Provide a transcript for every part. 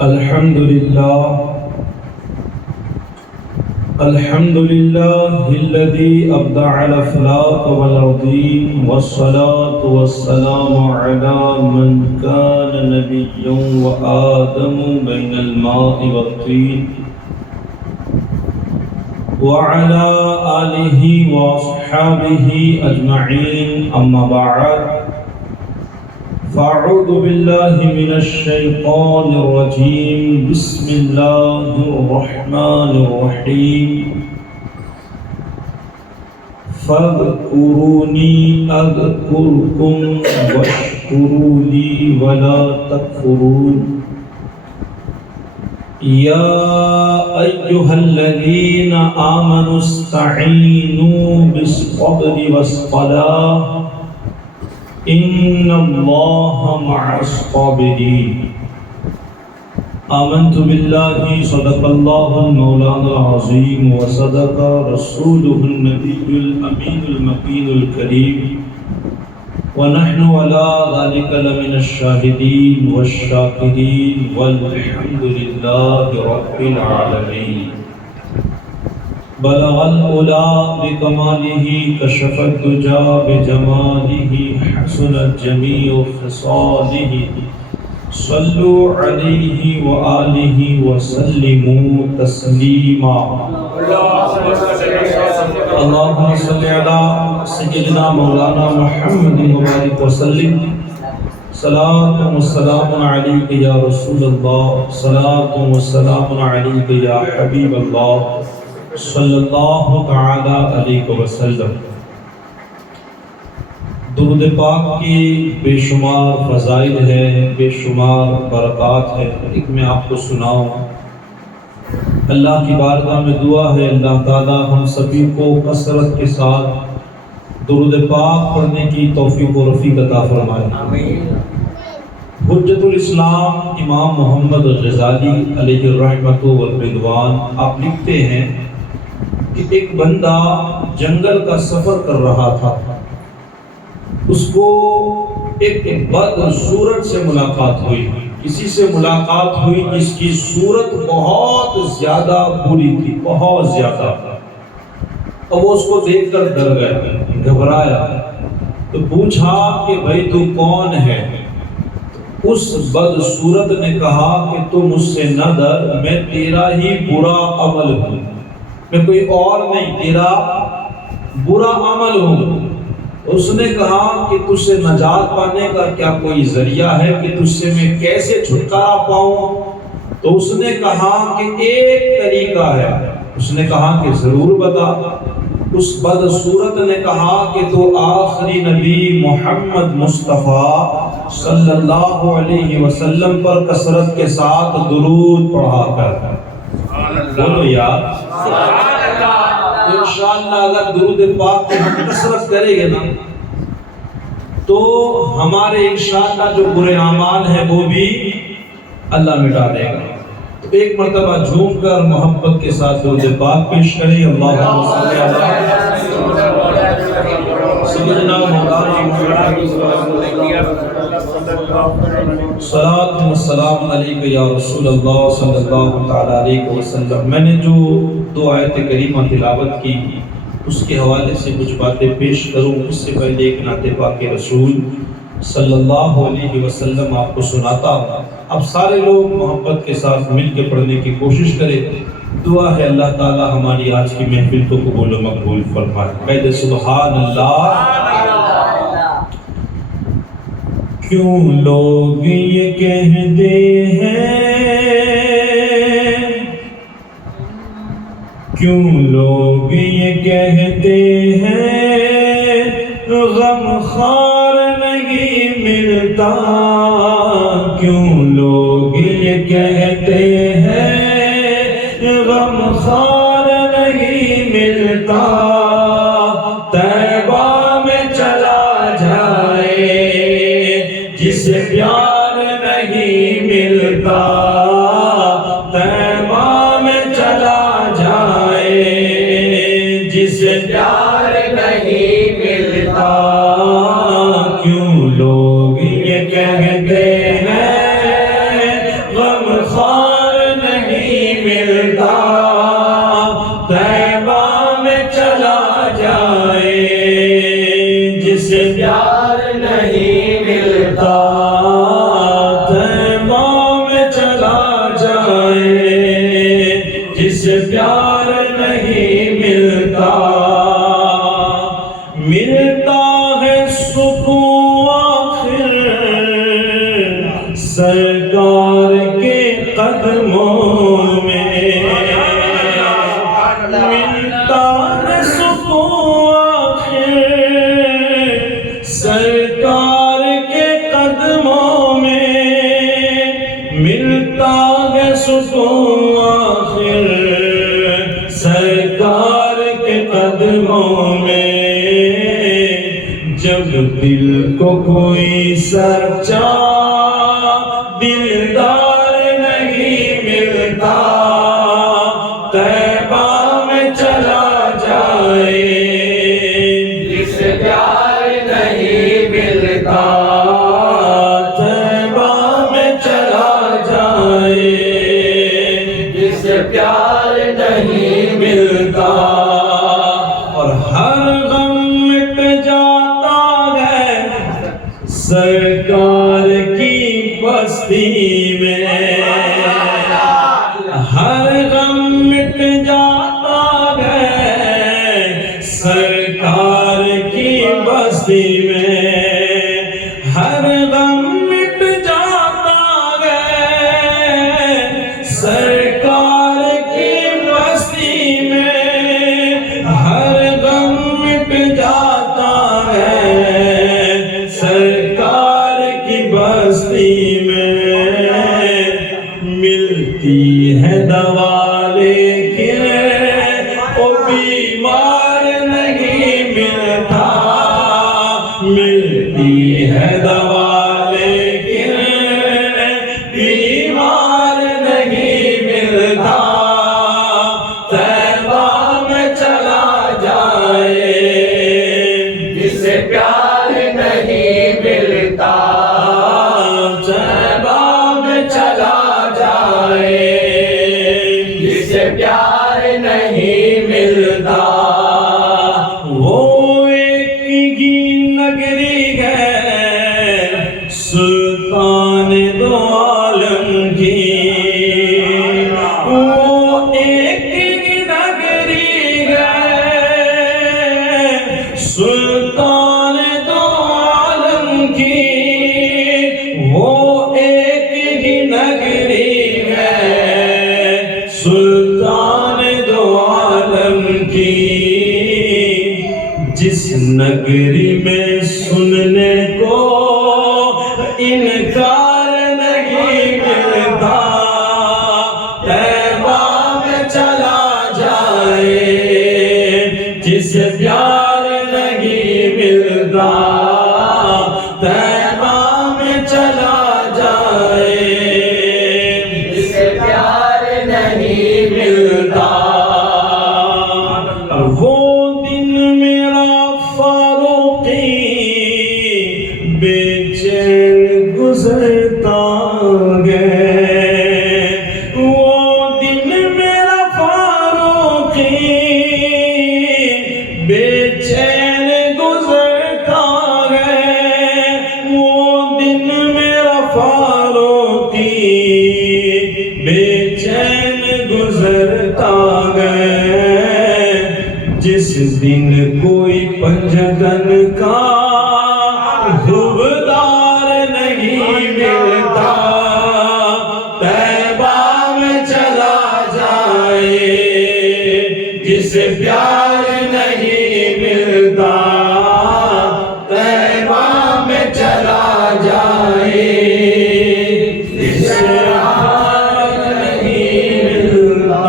الحمد لله الذي أبدع الأفلاك والأرضين والصلاة والسلام على من كان نبيا وآدم بين الماء والطين وعلى آله وأصحابه أجمعين أما بعد فأعوذ بالله من الشيطان الرجيم بسم الله الرحمن الرحيم فاذكروني أذكركم واشكروا لي ولا تكفرون يا أيها الذين آمنوا استعينوا بالصبر والصلاة إن الله مع الصابرين آمنت بالله صدق الله المولانا العظيم وصدق رسوله النبي الأمين المكين الكريم ونحن على ذلك لمن الشاهدين والشاكرين والحمد لله رب العالمين بلغ العلا بكماله كشف الدجى بجماله حسنت جميع خصاله صلوا عليه وآله وسلموا تسليما اللهم صل على سيدنا مولانا محمد مبارك وسلم صلاة والسلام عليك يا رسول الله صلاة والسلام عليك يا حبيب الله صلی اللہ تعالی علیہ وسلم۔ درود پاک کی بے شمار فضائل ہے، بے شمار برکات ہے۔ ایک میں آپ کو سناؤں، اللہ کی بارگاہ میں دعا ہے اللہ تعالی ہم سبھی کو کثرت کے ساتھ درود پاک پڑھنے کی توفیق و رفیق عطا فرمائے۔ حجت الاسلام امام محمد غزالی علیہ الرحمۃ والرضوان آپ لکھتے ہیں کہ ایک بندہ جنگل کا سفر کر رہا تھا، اس کو ایک بد صورت سے ملاقات ہوئی، کسی سے ملاقات ہوئی جس کی صورت بہت زیادہ بری تھی، بہت زیادہ۔ اب وہ اس کو دیکھ کر ڈر گیا، گھبرایا، تو پوچھا کہ بھائی تو کون ہے؟ اس بد صورت نے کہا کہ تو مجھ سے نہ ڈر، میں تیرا ہی برا عمل ہوں، میں کوئی اور نہیں، تیرا برا عمل ہوں۔ اس نے کہا کہ تجھ سے نجات پانے کا کیا کوئی ذریعہ ہے کہ تجھ سے میں کیسے چھٹکارا پاؤں؟ تو اس نے کہا کہ ایک طریقہ ہے۔ اس نے کہا کہ ضرور بتا۔ اس بد صورت نے کہا کہ تو آخری نبی محمد مصطفیٰ صلی اللہ علیہ وسلم پر کثرت کے ساتھ درود پڑھا کر۔ بولو یار تو انشاءاللہ اگر درود پاک پہ ہم کثرت کریں گے نا تو ہمارے انشاءاللہ جو برے اعمال ہیں وہ بھی اللہ مٹا دے گا۔ تو ایک مرتبہ جھوم کر محبت کے ساتھ درود پاک پیش کریں۔ اللہم صلی علی سیدنا مولانا صلاۃ والسلام علیک یا رسول اللہ صلی اللہ تعالی علیہ وسلم۔ میں نے جو دو آیت کریمہ تلاوت کی اس کے حوالے سے کچھ باتیں پیش کروں، اس سے پہلے ایک نعت پاک رسول صلی اللہ علیہ وسلم آپ کو سناتا ہوں۔ اب سارے لوگ محبت کے ساتھ مل کے پڑھنے کی کوشش کریں۔ دعا ہے اللہ تعالی ہماری آج کی محفل کو قبول و مقبول فرمائے۔ قید سبحان اللہ۔ کیوں لوگ یہ کہتے ہیں، کیوں لوگ یہ کہتے ہیں غم خار نہیں ملتا، کیوں لوگ یہ کہتے ہیں غم خار نہیں ملتا، طیبہ میں چلا جائے جسے پیار نہیں ملتا، طیبہ میں چلا جائے جسے پیار نہیں ملتا، کیوں لوگ یہ کہتے ہیں غم خار جسے پیار نہیں ملتا طیبہ میں چلا جائے، جسے پیار نہیں ملتا، ملتا ہے سکون آخر سرکار کے قدموں میں، ملتا ہے سکون آخر سرکار کے قدموں میں، ملتا ہے سکون آخر سرکار کے قدموں میں، جب دل کو کوئی سچا دلدار نہیں ملتا طیبہ میں چلا جائے، جسے پیار نہیں ملتا طیبہ میں چلا جائے، جسے پیار نہیں ملتا، اور ہر غم مٹ جاتا ہے سرکار کی بستی میں، ہر غم مٹ جاتا ہے سرکار کی بستی میں، ہر غم مٹ جاتا ہے سرکار کی بستی میں، ہر غم مٹ جاتا ہے سرکار کی بستی میں، ملتی ہے دوا لیکن وہ بیمار نہیں ملتا، ملتی ہے دوا لیکن بیمار نہیں ملتا، طیبہ میں چلا جائے، جسے پیار نہیں ملتا طیبہ میں چلا جائے، جسے پیار نہیں ملتا، وہ ایک ہی نگری ہے سلطان دو عالم کی، وہ ایک ہی نگری ہے سلطان دو عالم کی، وہ ایک ہی نگری ہے سلطان دو عالم کی، جس نگری میں سننے کو انکار نہیں ملتا طیبہ میں چلا جائے، جسے پیار نہیں ملتا طیبہ میں چلا جائے، جسے پیار نہیں ملتا، وہ دن میرا فاروقی بے چین گزرتا گئے، وہ دن میرا فاروقی بے چین گزرتا گئے، وہ دن میرا فاروقی بے چین گزرتا گئے، جس دن کوئی پنجتن کا حبدار نہیں ملتا طیبہ میں چلا جائے، جسے پیار نہیں ملتا طیبہ میں چلا جائے، جسے پیار نہیں ملتا،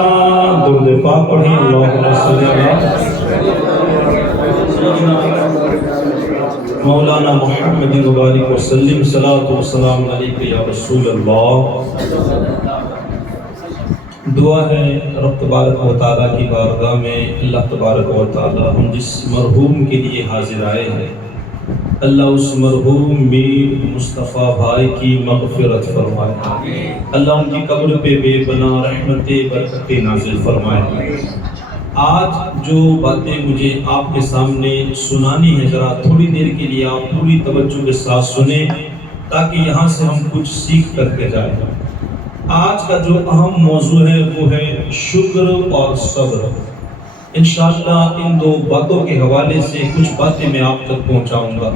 درود پاک پڑھیں اللہم صلی اللہ مولانا محمد مبارک وسلم، صلاۃ و سلام علیک یا رسول اللہ۔ دعا ہے رب تبارک و تعالیٰ کی بارگاہ میں، اللہ تبارک و تعالیٰ ہم جس مرحوم کے لیے حاضر آئے ہیں، اللہ اس مرحوم میر مصطفیٰ بھائی کی مغفرت فرمائے، اللہ ان کی قبر پہ بے پناہ رحمت برکت نازل فرمائے، آج جو باتیں مجھے آپ کے سامنے سنانی ہے، ذرا تھوڑی دیر کے لیے آپ پوری توجہ کے ساتھ سنیں تاکہ یہاں سے ہم کچھ سیکھ کر کے جائیں۔ آج کا جو اہم موضوع ہے وہ ہے شکر اور صبر۔ انشاءاللہ ان دو باتوں کے حوالے سے کچھ باتیں میں آپ تک پہنچاؤں گا۔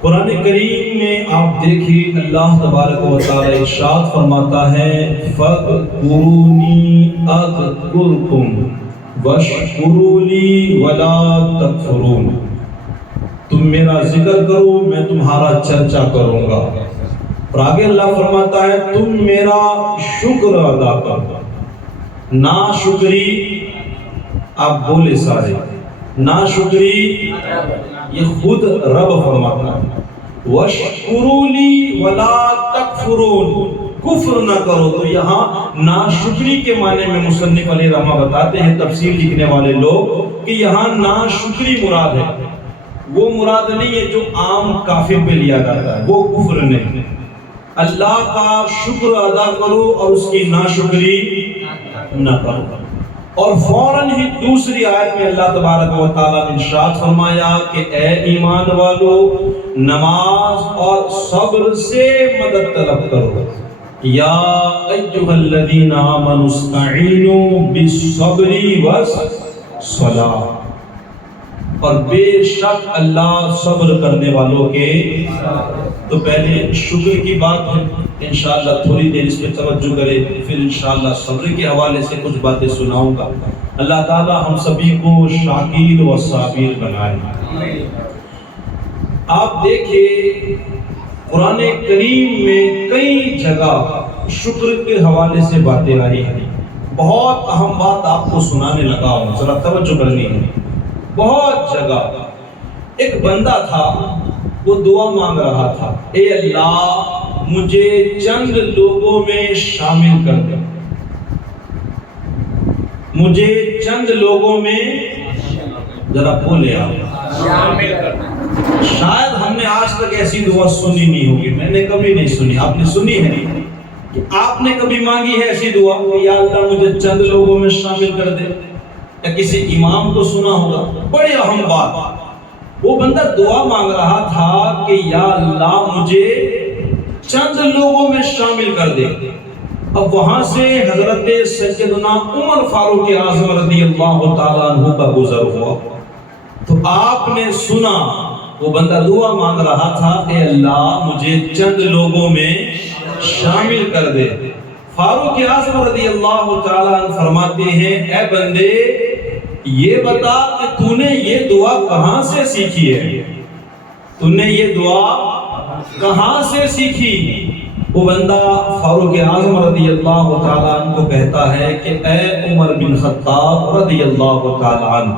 قرآن کریم میں آپ دیکھیں اللہ تبارک و تعالی ارشاد فرماتا ہے فَاذْكُرُونِي أَذْكُرْكُمْ وَاشْكُرُوا لِي وَلَا تَكْفُرُونَ، تم میرا ذکر کرو میں تمہارا چرچا کروں گا۔ اور آگے اللہ فرماتا ہے تم میرا شکر ادا کرو۔ نا شکری آپ بولے سارے، نا شکری یہ خود رب فرماتا ہے۔ وَاشْكُرُوا لِي وَلَا تَكْفُرُونَ، کفر نہ کرو۔ تو یہاں ناشکری کے معنی میں مصنف علیہ رحمہ بتاتے ہیں تفسیر لکھنے والے لوگ کہ یہاں ناشکری مراد ہے، وہ مراد نہیں ہے جو عام کافر پہ لیا جاتا ہے، وہ کفر نہیں۔ اللہ کا شکر ادا کرو اور اس کی ناشکری نہ کرو۔ اور فوراً ہی دوسری آیت میں اللہ تبارک و تعالیٰ نے ارشاد فرمایا کہ اے ایمان والو نماز اور صبر سے مدد طلب کرو۔ یا ایھا الذین آمنوا استعینوا بالصبر والصلاۃ، اور بے شک اللہ صبر کرنے والوں کے۔ تو پہلے شکر کی بات ہے، انشاءاللہ تھوڑی دیر اس پہ توجہ کرے، پھر انشاءاللہ صبر کے حوالے سے کچھ باتیں سناؤں گا۔ اللہ تعالیٰ ہم سبھی کو شاکر و صابر بنائے۔ آپ دیکھیں قرآن کریم میں کئی جگہ شکر کے حوالے سے باتیں آئی ہیں۔ بہت اہم بات آپ کو سنانے لگا ہوں، ذرا توجہ کرنی ہے۔ بہت جگہ ایک بندہ تھا، وہ دعا مانگ رہا تھا، اے اللہ مجھے چند لوگوں میں شامل کر دے، مجھے چند لوگوں میں، ذرا بولے آپ، شامل کر دے۔ شاید ہم نے آج تک ایسی دعا سنی نہیں ہوگی، میں نے کبھی نہیں سنی، آپ نے سنی ہے کہ آپ نے کبھی مانگی ہے ایسی دعا کہ یا اللہ مجھے چند لوگوں میں شامل کر دے؟ یا کسی امام کو سنا ہوگا؟ بڑی اہم بات۔ وہ بندہ دعا مانگ رہا تھا کہ یا اللہ مجھے چند لوگوں میں شامل کر دے۔ اب وہاں سے حضرت سیدنا عمر فاروق اعظم رضی اللہ تعالیٰ عنہ کا گزر ہوا، تو آپ نے سنا وہ بندہ دعا مانگ رہا تھا اے اللہ مجھے چند لوگوں میں شامل کر دے۔ فاروق اعظم رضی اللہ تعالیٰ عنہ فرماتے ہیں اے بندے یہ بتا کہ تو نے یہ دعا کہاں سے سیکھی ہے، تو نے یہ دعا کہاں سے سیکھی؟ وہ بندہ فاروق اعظم رضی اللہ تعالیٰ عنہ کو کہتا ہے کہ اے عمر بن خطاب رضی اللہ تعالیٰ عنہ،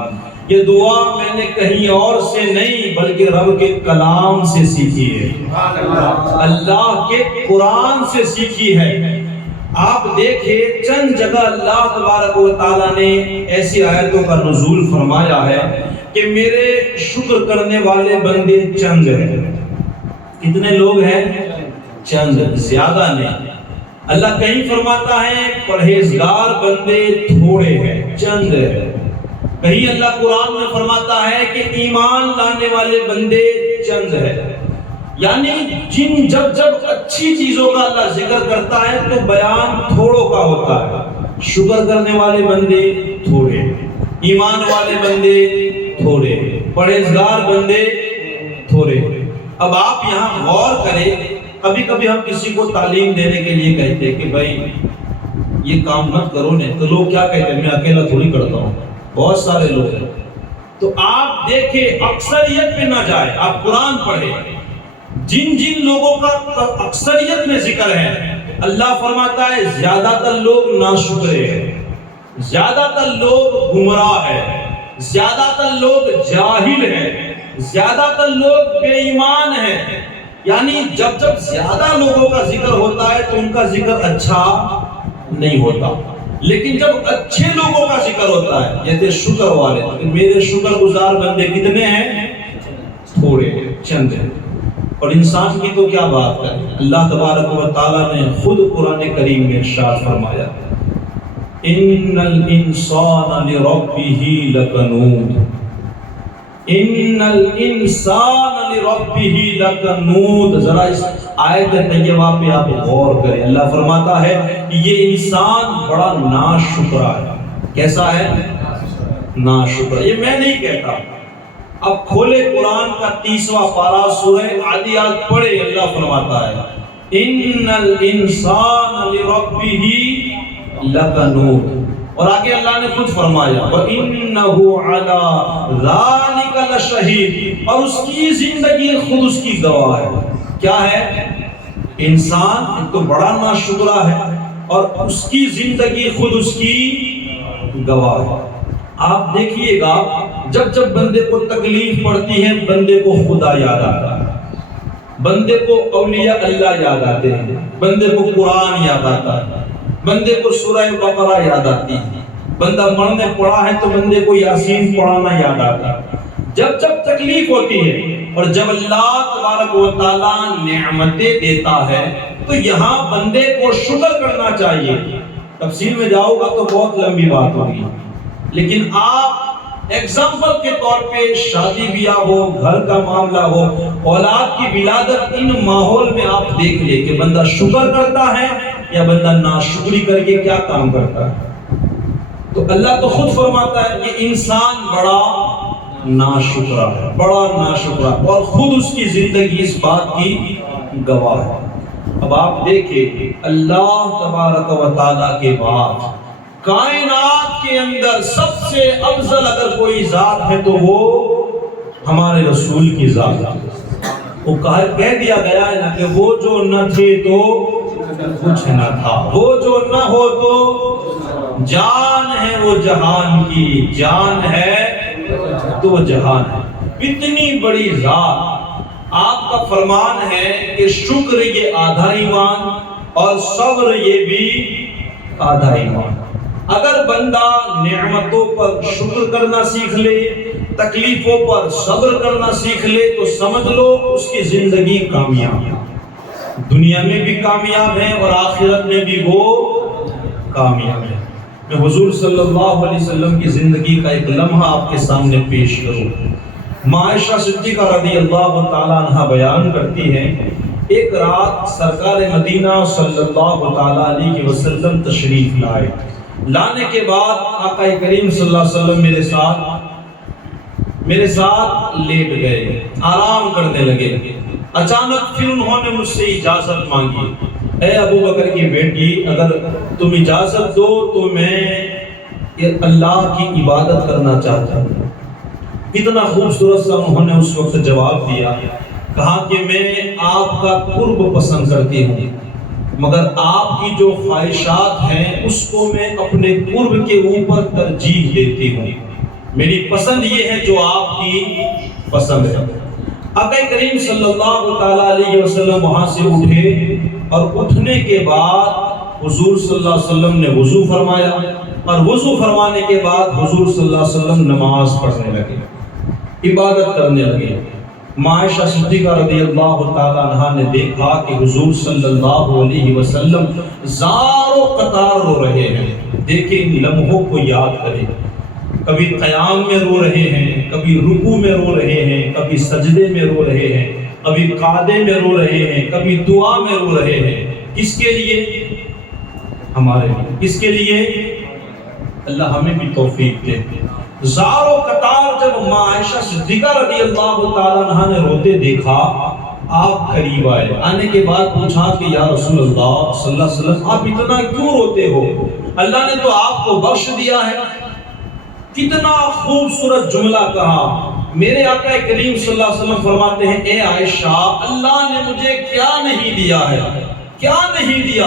یہ دعا میں نے کہیں اور سے نہیں بلکہ رب کے کلام سے سیکھی ہے، اللہ کے قرآن سے سیکھی ہے۔ آپ دیکھیں چند جگہ اللہ تبارک و تعالیٰ نے ایسی آیتوں کا نزول فرمایا ہے کہ میرے شکر کرنے والے بندے چند ہیں۔ کتنے لوگ ہیں؟ چند، زیادہ نہیں۔ اللہ کہیں فرماتا ہے پرہیزگار بندے تھوڑے ہیں، چند ہیں۔ کہیں اللہ قرآن میں فرماتا ہے کہ ایمان لانے والے بندے چند ہیں۔ یعنی جب اچھی چیزوں کا اللہ ذکر کرتا ہے تو بیان تھوڑوں کا ہوتا ہے۔ شکر کرنے والے بندے تھوڑے، ایمان والے بندے تھوڑے، پرہیزگار بندے تھوڑے۔ اب آپ یہاں غور کریں، کبھی کبھی ہم کسی کو تعلیم دینے کے لیے کہتے ہیں کہ بھائی یہ کام مت کرو، نہیں تو لوگ کیا کہتے ہیں میں اکیلا تھوڑی کرتا ہوں، بہت سارے لوگ ہیں۔ تو آپ دیکھیں اکثریت پہ نہ جائے، آپ قرآن پڑھیں، جن جن لوگوں کا اکثریت میں ذکر ہے اللہ فرماتا ہے زیادہ تر لوگ ناشکرے ہیں، زیادہ تر لوگ گمراہ ہیں، زیادہ تر لوگ جاہل ہیں، زیادہ تر لوگ بے ایمان ہیں۔ یعنی جب زیادہ لوگوں کا ذکر ہوتا ہے تو ان کا ذکر اچھا نہیں ہوتا، لیکن جب اچھے لوگوں کا ذکر ہوتا ہے جیسے شکر والے، میرے شکر گزار بندے کتنے ہیں؟ تھوڑے، چند ہیں۔ اور انسان کی تو کیا بات ہے، اللہ تبارک و تعالیٰ نے خود قرآن کریم میں ارشاد فرمایا ان الانسان لربہ لکنود، ان الانسان لربہ لکنود۔ ذرا اس آیت طیبہ پہ آپ غور کریں۔ اللہ فرماتا ہے کہ یہ انسان بڑا ناشکرا ہے۔ کیسا ہے؟ ناشکرا۔ یہ میں نہیں کہتا، اب کھولے قرآن کا 30واں پارہ سورہ عادیات پڑھے، اللہ فرماتا ہے ان الانسان لربہ لکنود، اور آگے اللہ نے خود فرمایا وَإِنَّهُ عَلَىٰ ذَلِكَ لَشَهِيدٌ، اور اس کی زندگی خود اس کی گواہ ہے۔ کیا ہے؟ انسان ایک تو بڑا ناشکرا ہے اور اس کی زندگی خود اس کی گواہ ہے۔ آپ دیکھیے گا جب جب بندے کو تکلیف پڑتی ہے بندے کو خدا یاد آتا ہے، بندے کو اولیاء اللہ یاد آتے ہیں، بندے کو قرآن یاد آتا ہے، بندے کو سورہ بقرہ یاد آتی ہے، بندہ مرنے پڑا ہے تو بندے کو یاسین پڑھانا یاد آتا ہے۔ جب جب تکلیف ہوتی ہے اور جب اللہ تبارک و تعالی نعمتیں دیتا ہے تو یہاں بندے کو شکر کرنا چاہیے۔ تفصیل میں جاؤ گا تو بہت لمبی بات ہوگی، لیکن آپ ایگزامپل کے طور پہ شادی بیاہ ہو، گھر کا معاملہ ہو، اولاد کی ولادت، ان ماحول میں آپ دیکھ لیں کہ بندہ شکر کرتا ہے یا بندہ ناشکری کر کے کیا کام کرتا ہے۔ تو اللہ تو خود فرماتا ہے کہ انسان بڑا ناشکرا ہے، بڑا ناشکرا، اور خود اس کی زندگی اس بات کی گواہ ہے۔ اب آپ دیکھیں اللہ تبارک و تعالیٰ کے بعد کائنات کے اندر سب سے افضل اگر کوئی ذات ہے تو وہ ہمارے رسول کی ذات ہے۔ وہ کہہ دیا گیا ہے نا کہ وہ جو نہ تھے تو کچھ نہ تھا، وہ جو نہ ہو تو جان ہے وہ جہان کی، جان ہے تو وہ جہان ہے۔ اتنی بڑی ذات، آپ کا فرمان ہے کہ شکر یہ آدھا ایمان اور صبر یہ بھی آدھا ایمان۔ اگر بندہ نعمتوں پر شکر کرنا سیکھ لے، تکلیفوں پر صبر کرنا سیکھ لے تو سمجھ لو اس کی زندگی کامیاب ہے، دنیا میں بھی کامیاب ہے اور آخرت میں بھی وہ کامیاب ہے۔ میں حضور صلی اللہ علیہ وسلم کی زندگی کا ایک لمحہ آپ کے سامنے پیش کروں۔ ماں عائشہ صدیقہ رضی اللہ تعالیٰ عنہ بیان کرتی ہیں ایک رات سرکار مدینہ صلی اللہ تعالیٰ علیہ وسلم تشریف لائے، لانے کے بعد آقا کریم صلی اللہ علیہ وسلم میرے ساتھ لیٹ گئے، آرام کرنے لگے۔ اچانک پھر انہوں نے مجھ سے اجازت مانگی، اے ابو بکر کی بیٹی اگر تم اجازت دو تو میں اللہ کی عبادت کرنا چاہتا ہوں۔ اتنا خوبصورت سا انہوں نے اس وقت جواب دیا، کہا کہ میں آپ کا قرب پسند کرتی ہوں مگر آپ کی جو خواہشات ہیں اس کو میں اپنے قرب کے اوپر ترجیح دیتی ہوں، میری پسند یہ ہے جو آپ کی پسند ہے۔ آقا کریم صلی اللہ تعالیٰ علیہ وسلم وہاں سے اٹھے اور اٹھنے کے بعد حضور صلی اللہ علیہ وسلم نے وضو فرمایا، اور وضو فرمانے کے بعد حضور صلی اللہ علیہ وسلم نماز پڑھنے لگے، عبادت کرنے لگے۔ ماں عائشہ صدیقہ رضی اللہ تعالیٰ عنہ نے دیکھا کہ حضور صلی اللہ علیہ وسلم زار و قطار رو رہے ہیں۔ دیکھیں ان لمحوں کو یاد کریں، کبھی قیام میں رو رہے ہیں، کبھی رکوع میں رو رہے ہیں، کبھی سجدے میں رو رہے ہیں، کبھی قعدے میں رو رہے ہیں، کبھی دعا میں رو رہے ہیں۔ کس کے لیے؟ ہمارے لیے۔ کس کے لیے؟ اللہ ہمیں بھی توفیق دے۔ زار و قطار جب ماں عائشہ صدیقہ رضی اللہ تعالیٰ عنہ نے روتے دیکھا، آپ قریب آئے، آنے کے بعد پوچھا کہ یا رسول اللہ صلی اللہ علیہ وسلم آپ اتنا کیوں روتے ہو؟ اللہ نے تو آپ کو بخش دیا ہے۔ کتنا خوبصورت جملہ کہا۔ میرے آقا کریم صلی اللہ علیہ وسلم فرماتے ہیں اے عائشہ اللہ نے مجھے کیا نہیں دیا ہے، کیا نہیں دیا،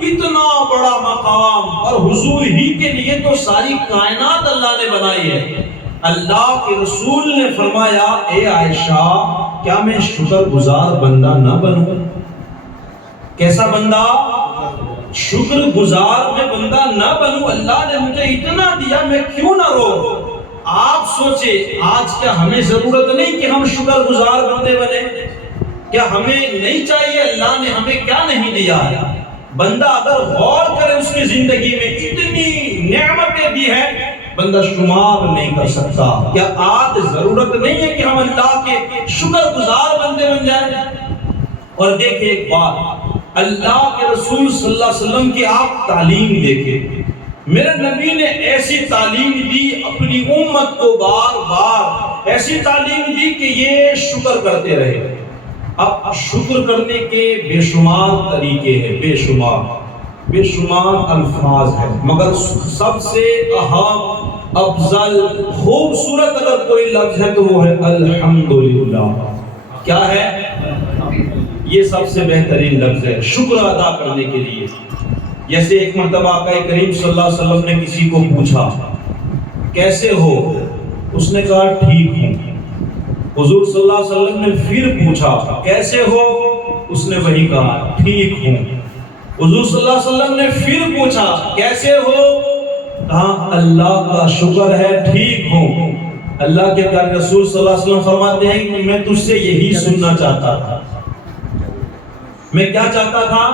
اتنا بڑا مقام، اور حضور ہی کے لیے تو ساری کائنات اللہ نے بنائی ہے۔ اللہ کے رسول نے فرمایا اے عائشہ کیا میں شکر گزار بندہ نہ بنوں؟ کیسا بندہ؟ شکر گزار میں بندہ نہ بنوں؟ اللہ نے مجھے اتنا دیا میں کیوں نہ رو؟ آپ سوچیں آج کیا ہمیں ضرورت نہیں کہ ہم شکر گزار بندے بنے؟ کیا ہمیں نہیں چاہیے؟ اللہ نے ہمیں کیا نہیں دیا ہے؟ بندہ اگر غور کرے اس کی زندگی میں اتنی نعمتیں دی ہیں بندہ شمار نہیں کر سکتا۔ کیا آج ضرورت نہیں ہے کہ ہم اللہ کے شکر گزار بندے بن جائیں؟ اور دیکھیں ایک بات، اللہ کے رسول صلی اللہ علیہ وسلم کی آپ تعلیم دیکھیں، میرے نبی نے ایسی تعلیم دی اپنی امت کو، بار بار ایسی تعلیم دی کہ یہ شکر کرتے رہے۔ اب شکر کرنے کے بے شمار طریقے ہیں، بے شمار الفاظ ہیں، مگر سب سے اہم، افضل، خوبصورت اگر کوئی لفظ ہے تو وہ ہے الحمدللہ۔ کیا ہے؟ یہ سب سے بہترین لفظ ہے شکر ادا کرنے کے لیے۔ جیسے ایک مرتبہ آقا کریم صلی اللہ علیہ وسلم نے کسی کو پوچھا کیسے ہو؟ اس نے کہا ٹھیک ہوں۔ حضور صلی اللہ علیہ وسلم نے پھر پوچھا کیسے ہو؟ اس نے وہی کہا ٹھیک ہوں۔ حضور صلی اللہ علیہ وسلم نے پھر پوچھا کیسے ہو؟ کہا اللہ کا شکر ہے ٹھیک ہوں۔ اللہ کے پیارے رسول صلی اللہ علیہ وسلم فرماتے ہیں کہ میں تجھ سے یہی سننا چاہتا تھا۔ میں کیا چاہتا تھا؟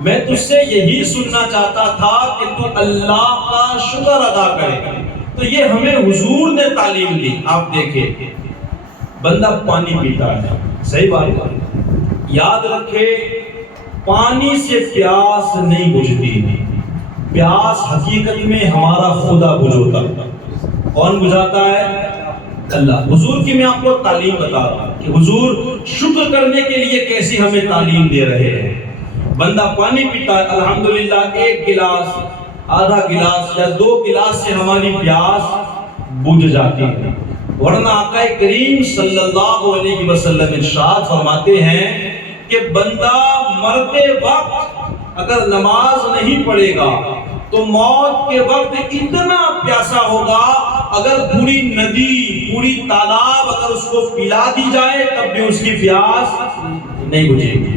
میں تجھ سے یہی سننا چاہتا تھا کہ تو اللہ کا شکر ادا کرے۔ تو یہ ہمیں حضور نے تعلیم دی۔ آپ دیکھیں بندہ پانی پیتا ہے، صحیح بات ہے، یاد رکھے پانی سے پیاس نہیں بجھتی، پیاس حقیقت میں ہمارا خدا بجھوتا ہے۔ کون بجھاتا ہے؟ اللہ۔ حضور کی میں آپ کو تعلیم بتا رہا ہوں کہ حضور شکر کرنے کے لیے کیسی ہمیں تعلیم دے رہے ہیں۔ بندہ پانی پیتا ہے، الحمدللہ ایک گلاس، آدھا گلاس یا 2 گلاس سے ہماری پیاس بجھ جاتی ہے۔ ورنہ آقا کریم صلی اللہ علیہ وسلم ارشاد فرماتے ہیں کہ بندہ مرتے وقت اگر نماز نہیں پڑھے گا تو موت کے وقت اتنا پیاسا ہوگا، اگر پوری ندی، پوری تالاب اگر اس کو پلا دی جائے تب بھی اس کی پیاس نہیں بجھے گی۔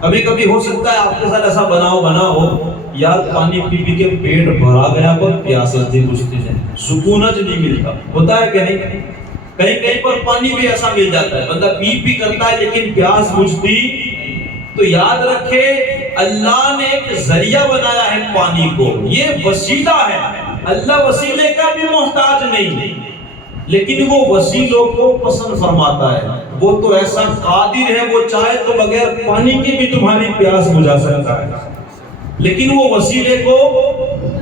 کبھی کبھی ہو سکتا ہے آپ کے ساتھ ایسا بنا ہو یار پانی پی پی کے پیٹ بھرا گیا پر پیاس نہیں بجھتی ہے، سکونت نہیں ملتا، ہوتا ہے کہ نہیں؟ کہیں پر پانی بھی ایسا مل جاتا ہے، بندہ پی کرتا ہے لیکن پیاس بجھتی۔ تو یاد رکھے اللہ نے ایک ذریعہ بنایا ہے پانی کو، یہ وسیلہ ہے۔ اللہ وسیلے کا بھی محتاج نہیں، لیکن وہ وسیلوں کو پسند فرماتا ہے۔ وہ تو ایسا قادر ہے، وہ چاہے تو بغیر پانی کے بھی تمہاری پیاس بجھا سکتا ہے، لیکن وہ وسیلے کو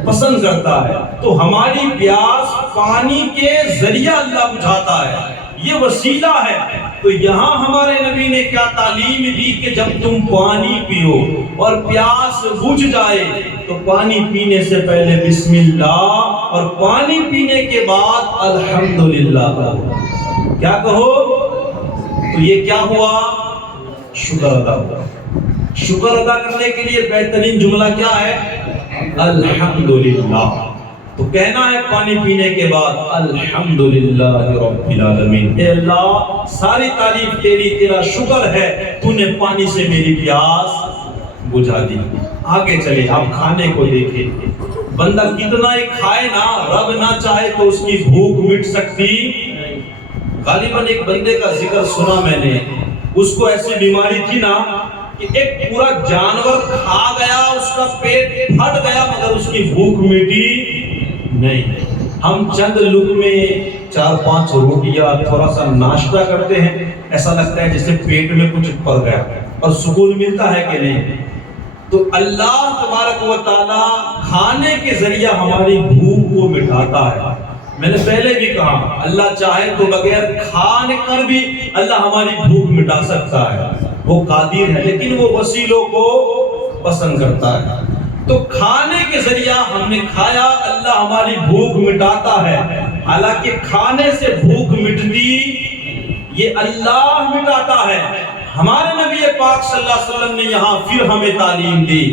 پسند کرتا ہے۔ تو ہماری پیاس پانی کے ذریعہ اللہ بجھاتا ہے، یہ وسیلہ ہے۔ تو یہاں ہمارے نبی نے کیا تعلیم دی کہ جب تم پانی پیو اور پیاس بجھ جائے تو پانی پینے سے پہلے بسم اللہ، اور پانی پینے کے بعد الحمدللہ کہو۔ کیا کہو؟ تو یہ کیا ہوا؟ شکر ادا ہوا۔ شکر ادا کرنے کے لیے بہترین جملہ کیا ہے؟ الحمدللہ۔ تو کہنا ہے پانی پینے کے بعد الحمدللہ رب العالمین، اے اللہ ساری تعریف تیری، تیرا شکر ہے تو نے پانی سے میری پیاس بجھا دی۔ آگے چلے، آپ کھانے کو دیکھیں، بندہ کتنا ہی کھائے نا، رب نہ چاہے تو اس کی بھوک مٹ سکتی۔ غالباً ایک بندے کا ذکر سنا میں نے، اس کو ایسی بیماری تھی نا کہ ایک پورا جانور کھا گیا، اس کا پیٹ پھٹ گیا مگر اس کی بھوک مٹی نہیں۔ ہم چند لقمے 4-5 روٹیاں تھوڑا سا ناشتہ کرتے ہیں، ایسا لگتا ہے جیسے پیٹ میں کچھ پڑ گیا اور سکون ملتا ہے کہ نہیں؟ تو اللہ تبارک و تعالی کھانے کے ذریعہ ہماری بھوک کو مٹاتا ہے۔ میں نے پہلے بھی کہا اللہ چاہے تو بغیر کھانے کر بھی اللہ ہماری بھوک مٹا سکتا ہے، وہ قادر ہے، لیکن وہ وسیلوں کو پسند کرتا ہے۔ تو کھانے کے ذریعہ ہم نے کھایا، اللہ ہماری بھوک مٹاتا ہے۔ حالانکہ کھانے سے بھوک مٹتی یہ اللہ مٹاتا ہے۔ ہمارے نبی پاک صلی اللہ علیہ وسلم نے یہاں پھر ہمیں تعلیم دی،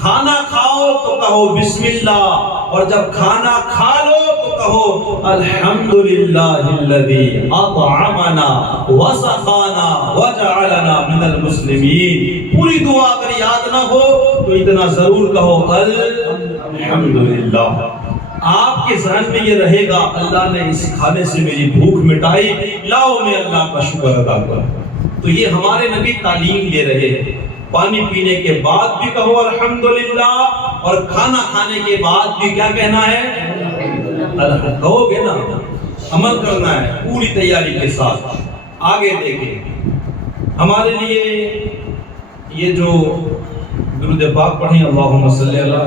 کھانا کھاؤ تو کہو بسم اللہ، اور جب کھانا کھا لو تو کہو الحمدللہ الذی اطعمنا وسقانا وجعلنا من المسلمین۔ پوری دعا اگر یاد نہ ہو تو اتنا ضرور کہو الحمدللہ۔ آپ کے ذہن میں یہ رہے گا اللہ نے اس کھانے سے میری بھوک مٹائی، لاؤ میں اللہ کا شکر ادا کروں۔ تو یہ ہمارے نبی تعلیم دے رہے ہیں۔ پانی پینے کے بعد بھی کہو الحمدللہ، اور کھانا کھانے کے بعد بھی کیا کہنا ہے؟ الحمدللہ کہو گے نا، عمل کرنا ہے پوری تیاری کے ساتھ۔ آگے دیکھیں ہمارے لیے یہ جو درود پاک پڑھیں، اللہم صلی اللہ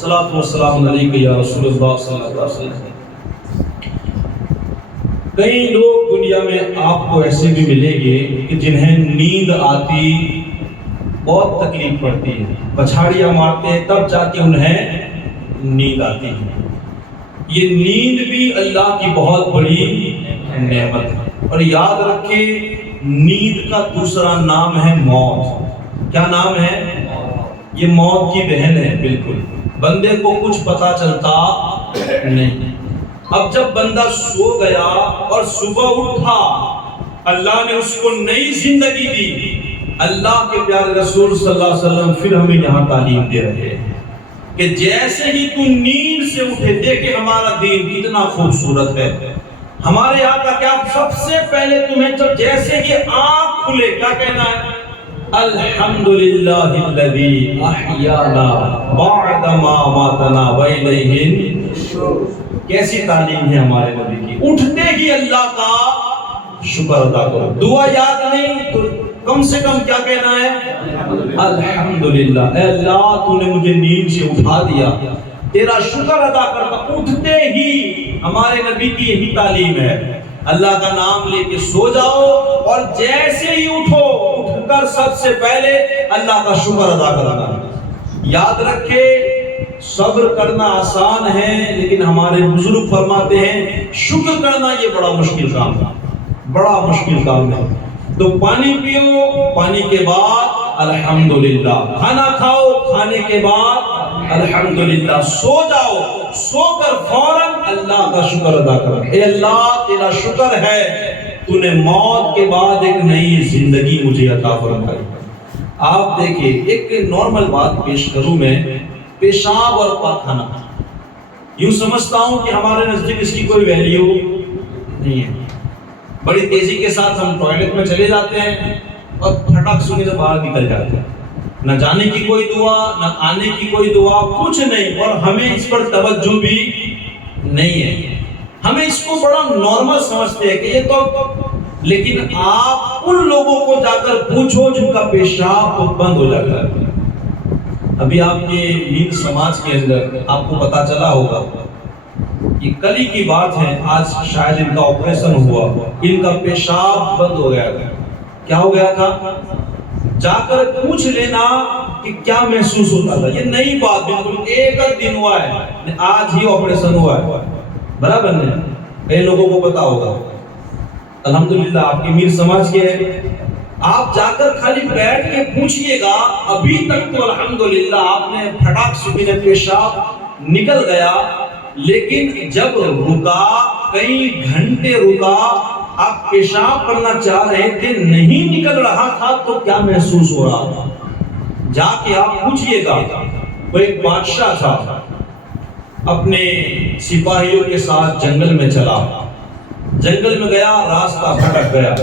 صلاۃ والسلام علیک یا رسول اللہ صلی اللہ علیہ وسلم۔ کئی لوگ دنیا میں آپ کو ایسے بھی ملیں گے کہ جنہیں نیند آتی بہت تکلیف پڑتی ہے، پچھاڑیاں مارتے ہیں تب جا کے انہیں نیند آتی ہے۔ یہ نیند بھی اللہ کی بہت بڑی نعمت ہے، اور یاد رکھیں نیند کا دوسرا نام ہے موت۔ کیا نام ہے؟ یہ موت کی بہن ہے۔ بالکل بندے کو کچھ پتا چلتا نہیں۔ اب جب بندہ سو گیا اور صبح اٹھا، اللہ نے اس کو نئی زندگی دی۔ اللہ کے پیارے رسول صلی اللہ علیہ وسلم پھر ہمیں یہاں تعلیم دے رہے ہیں کہ جیسے ہی تو نیند سے اٹھے، دیکھیں ہمارا دین کتنا خوبصورت ہے۔ ہمارے آقا کیا سب سے پہلے تمہیں جب جیسے ہی آنکھ کھلے کیا کہنا ہے؟ الحمدللہ الذی احیانا بعد ما اماتنا والیہ النشور۔ کیسی تعلیم ہے ہمارے نبی کی، اٹھتے ہی اللہ کا شکر ادا کرو۔ دعا یاد نہیں تو کم سے کم کیا کہنا ہے؟ الحمدللہ، اے اللہ تو نے مجھے نیند سے اٹھا دیا، تیرا شکر ادا کرتا۔ اٹھتے ہی ہمارے نبی کی یہی تعلیم ہے، اللہ کا نام لے کے سو جاؤ، اور جیسے ہی اٹھو اٹھ کر سب سے پہلے اللہ کا شکر ادا کرنا۔ یاد رکھے صبر کرنا آسان ہے، لیکن ہمارے بزرگ فرماتے ہیں شکر کرنا یہ بڑا مشکل کام ہے، بڑا مشکل کام ہے۔ تو پانی پیو، پانی کے بعد الحمدللہ، کھانا کھاؤ، کھانے کے بعد الحمدللہ، سو جاؤ، سو کر فوراً اللہ کا شکر ادا کرو۔ اے اللہ تیرا شکر ہے تو نے موت کے بعد ایک نئی زندگی مجھے عطا فرمائی۔ آپ دیکھیں ایک نارمل بات پیش کروں میں، پیشاب اور پاخانہ، یوں سمجھتا ہوں کہ ہمارے نزدیک اس کی کوئی ویلیو نہیں ہے۔ بڑی تیزی کے ساتھ ہم ٹوائلٹ میں چلے جاتے ہیں اور پھٹک سنے سے باہر نکل جاتے ہیں، نہ جانے کی کوئی دعا، نہ آنے کی کوئی دعا، کچھ نہیں، اور ہمیں اس پر توجہ بھی نہیں ہے۔ ہمیں اس کو بڑا نارمل سمجھتے ہیں کہ یہ تو، لیکن آپ ان لوگوں کو جا کر پوچھو جن کا پیشاب تو بند ہو جاتا ہے۔ ابھی آپ کے نیند سماج کے اندر آپ کو پتا چلا ہوگا، یہ کل ہی کی بات ہے، آج شاید ان کا آپریشن ہوا، ان کا پیشاب بند ہو گیا تھا۔ کیا ہو گیا تھا؟ جا کر پوچھ لینا کہ کیا محسوس ہوتا تھا۔ یہ نئی بات، بالکل ایک دن ہوا ہے، آج ہی آپریشن ہوا ہے، برابر نہیں؟ کئی لوگوں کو پتا ہوگا۔ الحمدللہ آپ کی میر سماج کے ہے، آپ جا کر خالی بیٹھ کے پوچھئے گا، ابھی تک تو الحمدللہ آپ نے پھٹاک سے پیشاب نکل گیا، لیکن جب رکا، کئی گھنٹے رکا، آپ پیشاب کرنا چاہ رہے تھے، نہیں نکل رہا تھا، تو کیا محسوس ہو رہا تھا؟ جا کے آپ پوچھئے گا۔ وہ ایک بادشاہ تھا، اپنے سپاہیوں کے ساتھ جنگل میں چلا، جنگل میں گیا، راستہ بھٹک گیا،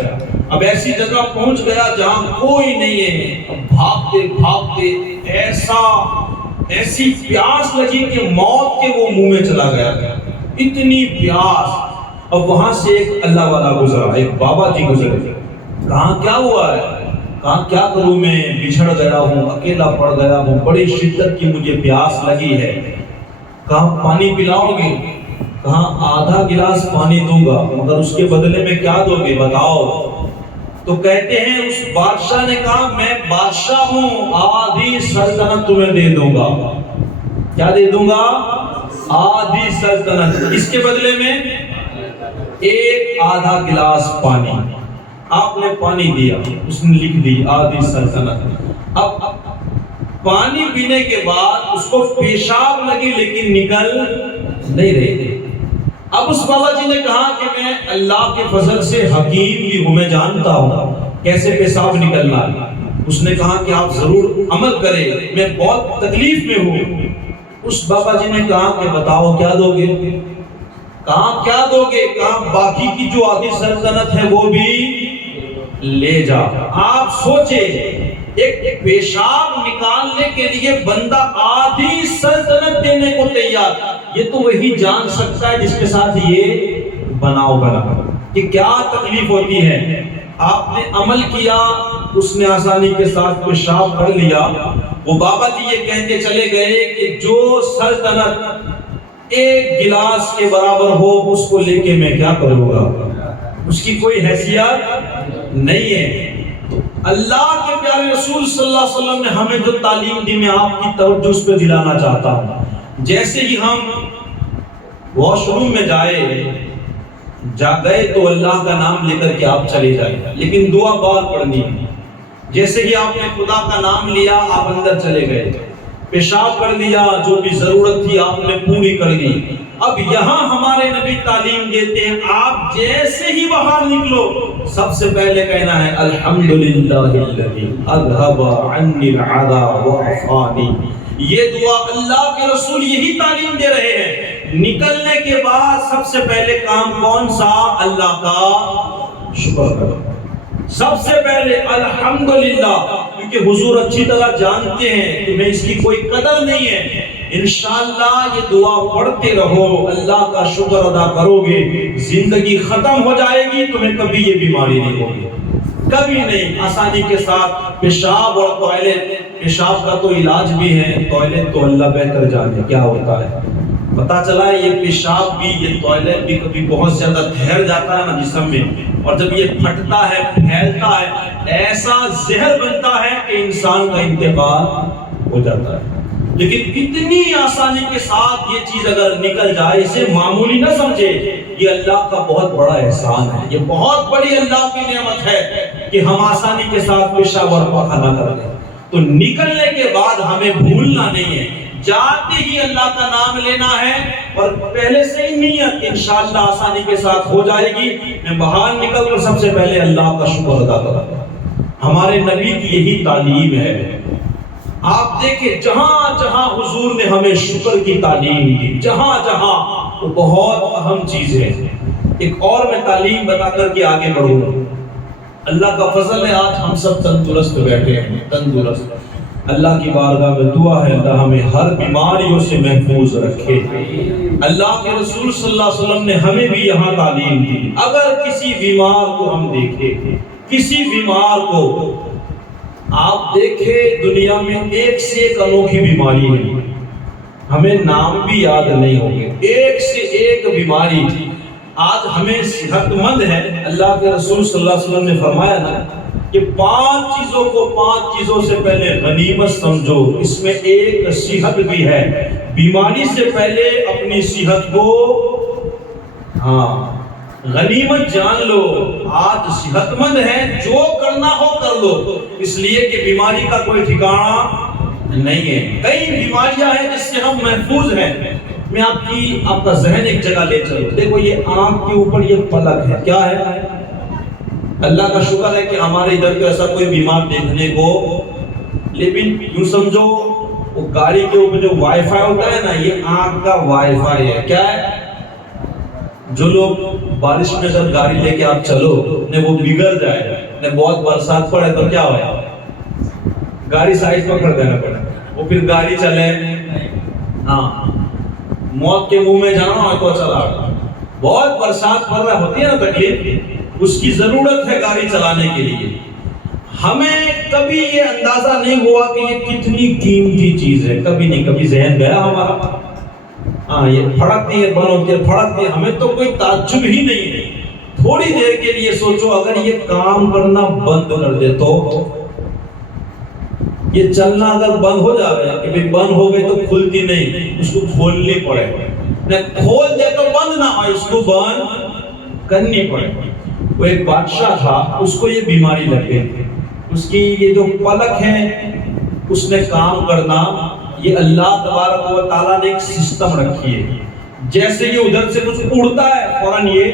اب ایسی جگہ پہنچ گیا جہاں کوئی نہیں ہے، بھاگتے بھاگتے ایسی پیاس لگی کہ موت کے وہ منہ میں چلا گیا، اتنی پیاس۔ اب وہاں سے ایک اللہ والا گزرا، ایک بابا جی گزرے، کہاں کیا ہوا ہے؟ کہاں کیا کروں میں، بچھڑ گیا ہوں، اکیلا پڑ گیا ہوں، بڑی شدت کی مجھے پیاس لگی ہے، کہاں پانی پلاؤ گے؟ کہاں آدھا گلاس پانی دوں گا، مگر اس کے بدلے میں کیا دو گے بتاؤ؟ تو کہتے ہیں اس بادشاہ نے کہا میں بادشاہ ہوں، آدھی سلطنت تمہیں دے دوں گا۔ کیا دے دوں گا؟ آدھی سلطنت، اس کے بدلے میں ایک آدھا گلاس پانی۔ آپ نے پانی دیا، اس نے لکھ دی آدھی سلطنت۔ اب پانی پینے کے بعد اس کو پیشاب لگی لیکن نکل نہیں رہی تھی۔ اب اس بابا جی نے کہا کہ میں اللہ کے فضل سے حکیم بھی ہوں، میں جانتا ہوں کیسے پیشاب نکلنا ہے۔ اس نے کہا کہ آپ ضرور عمل کریں، میں بہت تکلیف میں ہوں۔ اس بابا جی نے کہا کہ بتاؤ کیا دو گے؟ کہا کیا دو گے؟ کہا باقی کی جو آدھی سلطنت ہے وہ بھی لے جا۔ آپ سوچیں ایک پیشاب نکالنے کے لیے بندہ آدھی سلطنت دینے کو تیار، یہ تو وہی جان سکتا ہے جس کے ساتھ یہ بناؤ بنا کہ کیا تکلیف ہوتی ہے۔ آپ نے عمل کیا، اس نے آسانی کے ساتھ پیشاب کر لیا، وہ بابا جی یہ کہتے چلے گئے کہ جو سلطنت ایک گلاس کے برابر ہو اس کو لے کے میں کیا کروں گا، اس کی کوئی حیثیت نہیں ہے۔ اللہ کے پیارے رسول صلی اللہ علیہ وسلم نے ہمیں جو تعلیم دی، میں آپ کی توجہ اس پہ دلانا چاہتا ہوں۔ جیسے ہی ہم واش روم میں جا گئے تو اللہ کا نام لے کر کے آپ چلے جائیں، لیکن دعا بار پڑھنی ہے۔ جیسے ہی آپ نے خدا کا نام لیا آپ اندر چلے گئے، پیشاب کر لیا، جو بھی ضرورت تھی آپ نے پوری کر لی۔ اب یہاں ہمارے نبی تعلیم دیتے ہیں، آپ جیسے ہی باہر نکلو سب سے پہلے کہنا ہے الحمدللہ الذی اذھب عنی العذا وعافانی۔ یہ دعا اللہ کے رسول یہی تعلیم دے رہے ہیں۔ نکلنے کے بعد سب سے پہلے کام کون سا؟ اللہ کا شکر کرو، سب سے پہلے الحمدللہ، کیونکہ حضور اچھی طرح جانتے ہیں کہ میں اس کی کوئی قدر نہیں ہے۔ انشاءاللہ یہ دعا پڑھتے رہو، اللہ کا شکر ادا کرو گے، زندگی ختم ہو جائے گی، تمہیں کبھی یہ بیماری نہیں ہوگی، کبھی نہیں۔ آسانی کے ساتھ پیشاب اور ٹوائلٹ، پیشاب کا تو علاج بھی ہے، ٹوائلٹ تو اللہ بہتر جانے کیا ہوتا ہے۔ پتا چلا ہے یہ پیشاب بھی، یہ ٹوائلٹ بھی کبھی بہت زیادہ ٹھہر جاتا ہے نا جسم میں، اور جب یہ پھٹتا ہے، پھیلتا ہے، ایسا زہر بنتا ہے کہ انسان کا انتقال ہو جاتا ہے۔ لیکن اتنی آسانی کے ساتھ یہ چیز اگر نکل جائے، اسے معمولی نہ سمجھے، یہ اللہ کا بہت بڑا احسان ہے، یہ بہت بڑی اللہ کی نعمت ہے کہ ہم آسانی کے ساتھ پیشاب اور پاخانہ کر لیں۔ تو نکلنے کے بعد ہمیں بھولنا نہیں ہے، جاتے ہی اللہ کا نام لینا ہے، اور پہلے سے ہی نیت انشاءاللہ آسانی کے ساتھ ہو جائے گی، میں باہر نکل کر سب سے پہلے اللہ کا شکر ادا کروں۔ ہمارے نبی کی یہی تعلیم ہے۔ آپ دیکھیں جہاں جہاں حضور نے ہمیں شکر کی تعلیم دی، جہاں جہاں، وہ بہت اہم چیز ہے۔ ایک اور میں تعلیم بتا کر کے آگے بڑھوں گا۔ اللہ کا فضل ہے آج ہم سب تندرست بیٹھے ہیں، تندرست۔ اللہ کی بارگاہ میں دعا ہے اللہ ہمیں ہر بیماریوں سے محفوظ رکھے۔ اللہ کے رسول صلی اللہ علیہ وسلم نے ہمیں بھی یہاں تعلیم دی، اگر کسی بیمار کو ہم دیکھیں، کسی بیمار کو آپ دیکھیں، دنیا میں ایک سے ایک انوکھی بیماری ہے، ہمیں نام بھی یاد نہیں ہوں گے، ایک سے ایک بیماری۔ آج ہمیں صحت مند ہے، اللہ کے رسول صلی اللہ علیہ وسلم نے فرمایا نا کہ 5 چیزوں کو 5 چیزوں سے پہلے غنیمت سمجھو، اس میں ایک صحت بھی ہے۔ بیماری سے پہلے اپنی صحت کو غنیمت جان لو۔ آج صحت مند ہے، جو کرنا ہو کر لو، اس لیے کہ بیماری کا کوئی ٹھکانہ نہیں ہے۔ کئی بیماریاں ہیں جس سے ہم محفوظ ہیں۔ میں آپ کا ذہن ایک جگہ لے چلوں، دیکھو یہ آنکھ کے اوپر یہ پلک ہے، کیا ہے؟ اللہ کا شکر ہے کہ ہمارے ادھر تو ایسا کوئی بیمار دیکھنے کو، لیکن یوں سمجھو وہ گاڑی کے اوپر جو وائی فائی ہوتا ہے نا، یہ آنکھ کا وائی فائی ہے۔ کیا ہے؟ جو لوگ بارش میں جب گاڑی لے کے آپ چلو نہ وہ بگڑ جائے، نہ بہت برسات پڑے تو کیا ہوئے، گاڑی سائڈ پر کر دینا پڑے، وہ پھر گاڑی چلے، موت کے منہ میں جانا ہے تو چلا۔ بہت برسات پڑ رہا ہوتی ہے نا، تکلیف، اس کی ضرورت ہے گاڑی چلانے کے لیے۔ ہمیں کبھی یہ اندازہ نہیں ہوا کہ یہ کتنی قیمتی چیز ہے، کبھی نہیں، کبھی ذہن گیا ہمارا، یہ پھڑکتی ہے، بند ہوتی ہے، پھڑکتی ہے، ہمیں تو کوئی تعجب ہی نہیں ہے۔ تھوڑی دیر کے لیے سوچو اگر یہ کام کرنا بند کر دے تو، یہ چلنا اگر بند ہو جائے کہ بھئی بند ہو گئی تو کھلتی نہیں، اس کو کھولنی پڑے، نہ کھول دے تو بند نہ ہو، اس کو بند کرنی پڑے۔ وہ ایک بادشاہ تھا، اس کو یہ بیماری لگ گئی، اس کی یہ جو پلک ہے اس نے کام کرنا، یہ اللہ تبارک و تعالیٰ نے ایک سسٹم رکھی ہے، جیسے یہ ادھر سے کچھ اڑتا ہے فوراً یہ